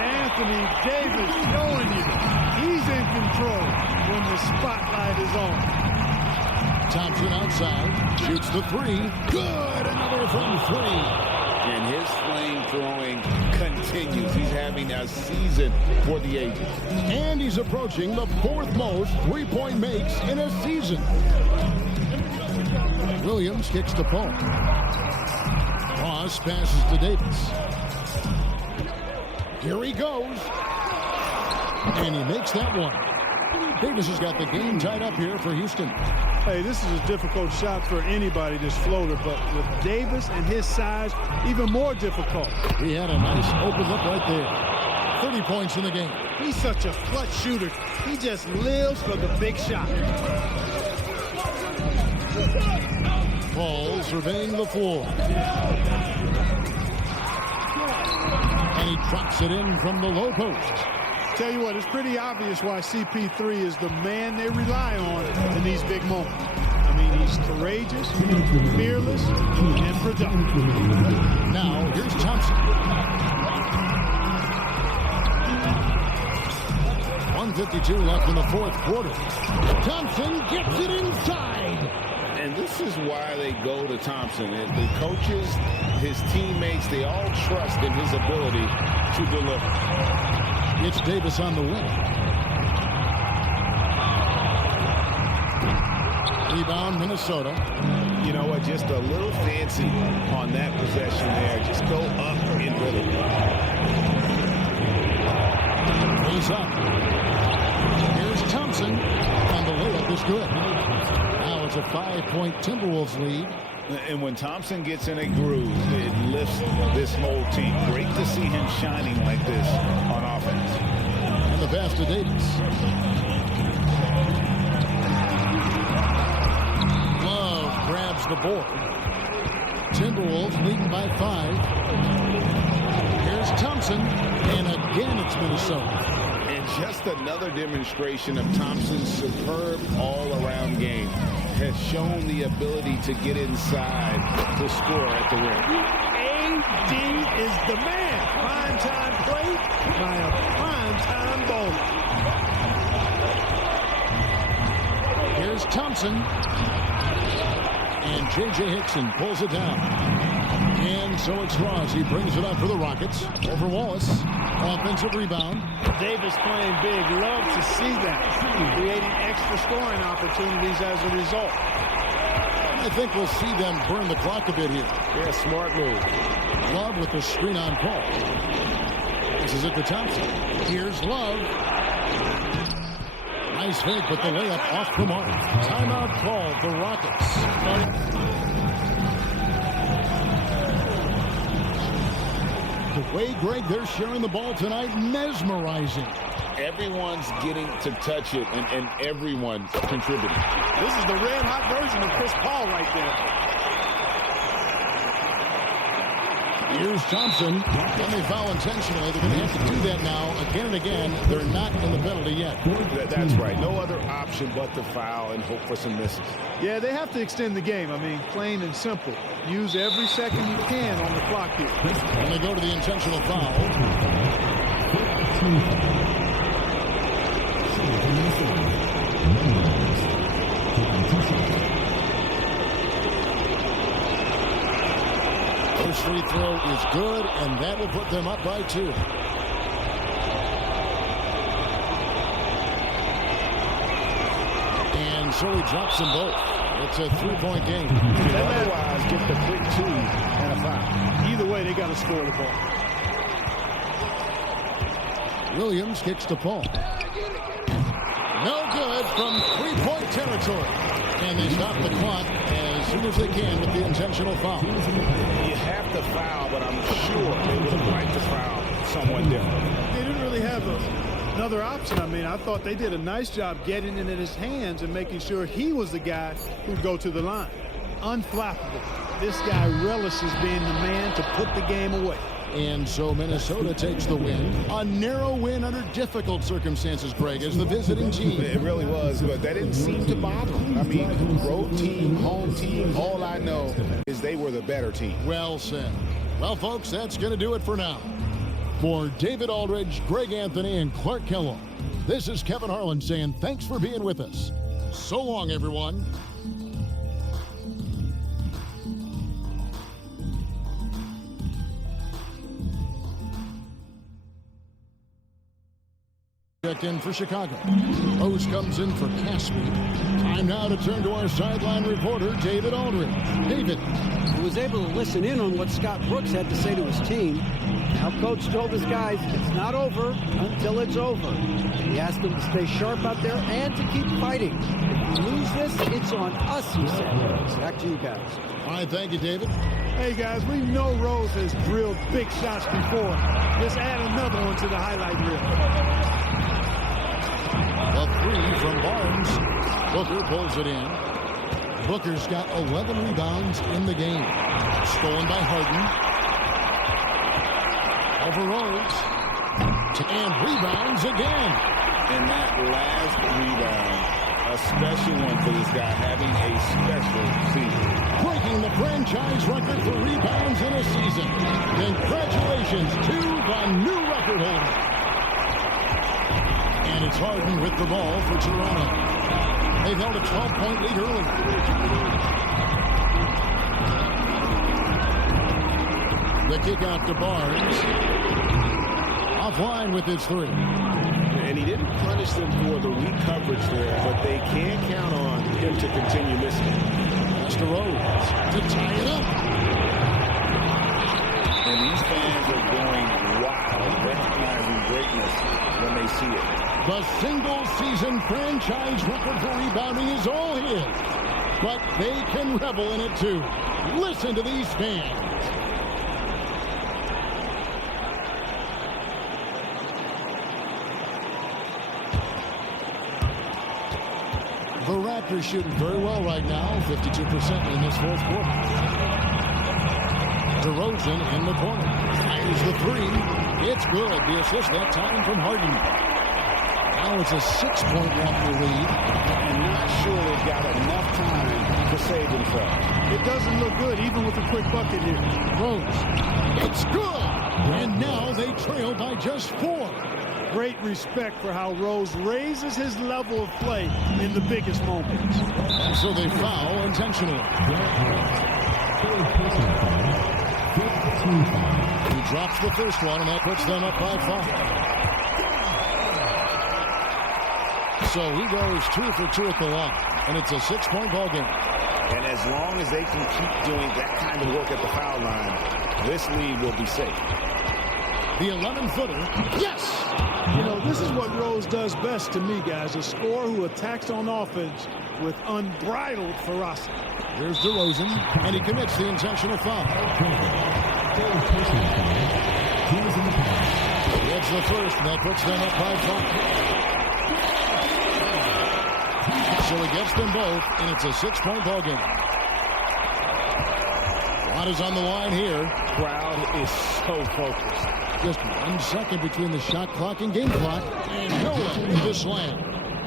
Anthony Davis showing you he's in control when the spotlight is on. Thompson outside. Shoots the 3. Good. Another from 3. And his flame throwing continues. He's having a season for the ages. And he's approaching the 4th most three-point makes in a season. Williams kicks to Paul. Ross passes to Davis. Here he goes. And he makes that one. Davis has got the game tied up here for Houston. Hey, this is a difficult shot for anybody, this floater, but with Davis and his size, even more difficult. He had a nice open look right there. 30 points in the game. He's such a clutch shooter. He just lives for the big shot. Paul surveying the floor. And he drops it in from the low post. Tell you what, it's pretty obvious why CP3 is the man they rely on in these big moments. I mean, he's courageous, fearless, and productive. Now, here's Thompson. 1:52 left in the fourth quarter. Thompson gets it inside. And this is why they go to Thompson. The coaches, his teammates, they all trust in his ability to deliver. It's Davis on the wing. Rebound, Minnesota. You know what? Just a little fancy on that possession there. Just go up in rhythm. He's up. Here's Thompson. And the layup is good. Now it's a 5-point Timberwolves lead. And when Thompson gets in a groove, it lifts this whole team. Great to see him shining like this on offense. And the pass to Davis. Love grabs the board. Timberwolves leading by 5. Here's Thompson. And again it's Minnesota. And just another demonstration of Thompson's superb all-around game. Has shown the ability to get inside to score at the rim. AD is the man. Prime time play by a prime time bowler. Here's Thompson. And J.J. Hickson pulls it down. And so it's Ross. He brings it up for the Rockets. Over Wallace. Offensive rebound. Davis playing big. Love to see that. Creating extra scoring opportunities as a result. I think we'll see them burn the clock a bit here. Yeah, smart move. Love with the screen on Paul. This is it for Thompson. Here's Love. Nice fake, but the layup off the mark. Timeout call for Rockets. The way, Greg, they're sharing the ball tonight, mesmerizing. Everyone's getting to touch it, and everyone contributing. This is the red-hot version of Chris Paul right there. Here's Thompson. When they foul intentionally, they're going to have to do that now again and again. They're not in the penalty yet. That's right. No other option but to foul and hope for some misses. Yeah, they have to extend the game. I mean, plain and simple. Use every second you can on the clock here. When they go to the intentional foul. First free throw is good, and that will put them up by 2. And so he drops them both. It's a 3-point game. Otherwise, get the quick 2 and a foul. Either way, they got to score the ball. Williams kicks to Paul. No good from 3-point territory. And they stop the clock as soon as they can with the intentional foul. You have to foul, but I'm sure they would have liked to foul someone different. They didn't really have another option. I mean, I thought they did a nice job getting it in his hands and making sure he was the guy who'd go to the line. Unflappable. This guy relishes being the man to put the game away. And so Minnesota takes the win. A narrow win under difficult circumstances, Greg, as the visiting team. It really was, but that didn't seem to bother them. I mean, road team, home team, all I know is they were the better team. Well said. Well, folks, that's going to do it for now. For David Aldridge, Greg Anthony, and Clark Kellogg, this is Kevin Harlan saying thanks for being with us. So long, everyone. Check in for Chicago. Rose comes in for Caspi. Time now to turn to our sideline reporter, David Aldridge. David. He was able to listen in on what Scott Brooks had to say to his team. Now coach told his guys it's not over until it's over. He asked them to stay sharp out there and to keep fighting. If we lose this, it's on us, he said. Back to you guys. All right, thank you, David. Hey, guys, we know Rose has drilled big shots before. Just add another one to the highlight reel. The 3 from Barnes. Booker pulls it in. Booker's got 11 rebounds in the game. Stolen by Harden. Over Rose. and rebounds again. And that last rebound, a special one for this guy, having a special season. Breaking the franchise record for rebounds in a season. Congratulations to the new record holder. And it's Harden with the ball for Toronto. They've held a 12-point lead early. The kick out to Barnes. Offline with his three. And he didn't punish them for the weak coverage there, but they can't count on him to continue missing. That's to Rose to tie it up. And these fans are going wild, recognizing greatness when they see it. The single-season franchise record for rebounding is all his. But they can revel in it, too. Listen to these fans. The Raptors shooting very well right now, 52% in this fourth quarter. DeRozan in the corner. Fires the three. It's good. The assist that time from Harden. Now it's a 6-point Raptor lead. And not sure they've got enough time to save themselves. It doesn't look good, even with a quick bucket here. Rose. It's good. And now they trail by just 4. Great respect for how Rose raises his level of play in the biggest moments. And so they foul intentionally. He drops the first one, and that puts them up by 5. So he goes 2 for 2 at the line, and it's a 6-point ball game. And as long as they can keep doing that kind of work at the foul line, this lead will be safe. The 11-footer, yes! You know, this is what Rose does best to me, guys. A scorer who attacks on offense with unbridled ferocity. Here's DeRozan, and he commits the intentional foul. Gets the first, and that puts them up by 5. So he gets them both, and it's a 6-point ball game. A lot is on the line here. Crowd is so focused. Just 1 second between the shot clock and game clock, and nowhere in this land.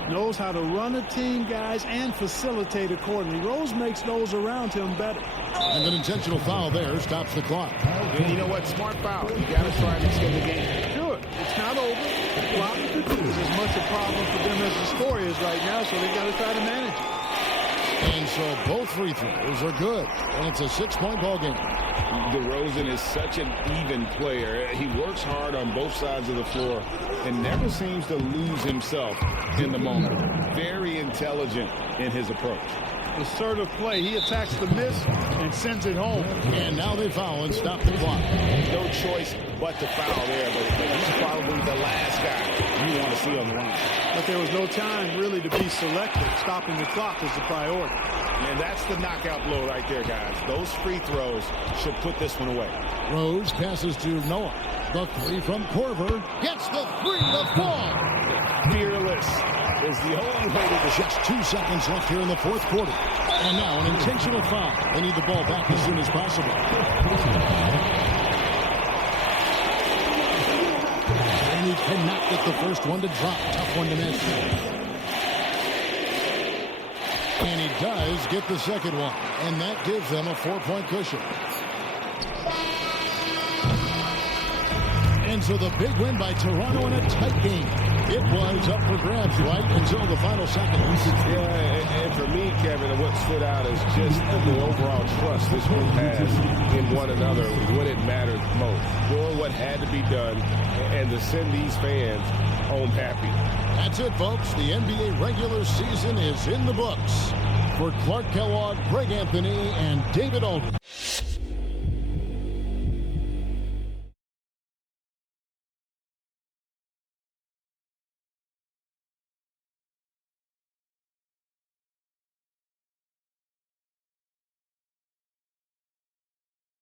Knows how to run a team, guys, and facilitate accordingly. Rose makes those around him better. And an intentional foul there stops the clock. And you know what? Smart foul. You got to try and extend the game. Sure, it's not over. The clock is as much a problem for them as the score is right now, so they got to try to manage it. And so both free throws are good, and it's a 6-point ball game. DeRozan is such an even player. He works hard on both sides of the floor and never seems to lose himself in the moment. Very intelligent in his approach. Assertive play. He attacks the miss and sends it home. And now they foul and stop the clock. No choice but to foul there, but he's probably the last guy you want to see on the line. But there was no time really to be selective. Stopping the clock is the priority. And that's the knockout blow right there, guys. Those free throws should put this one away. Rose passes to Noah. The three from Korver. Gets the three to fall. Fearless is the only way to Just 2 seconds left here in the fourth quarter. And now an intentional foul. They need the ball back as soon as possible. And he cannot get the first one to drop. Tough one to miss. And he does get the second one. And that gives them a 4-point cushion. And so the big win by Toronto in a tight game. It was up for grabs right until the final seconds. Yeah, and for me, Kevin, what stood out is just the overall trust this group has in one another when it mattered most. Doing what had to be done and to send these fans home happy. That's it, folks. The NBA regular season is in the books. For Clark Kellogg, Greg Anthony, and David Aldridge.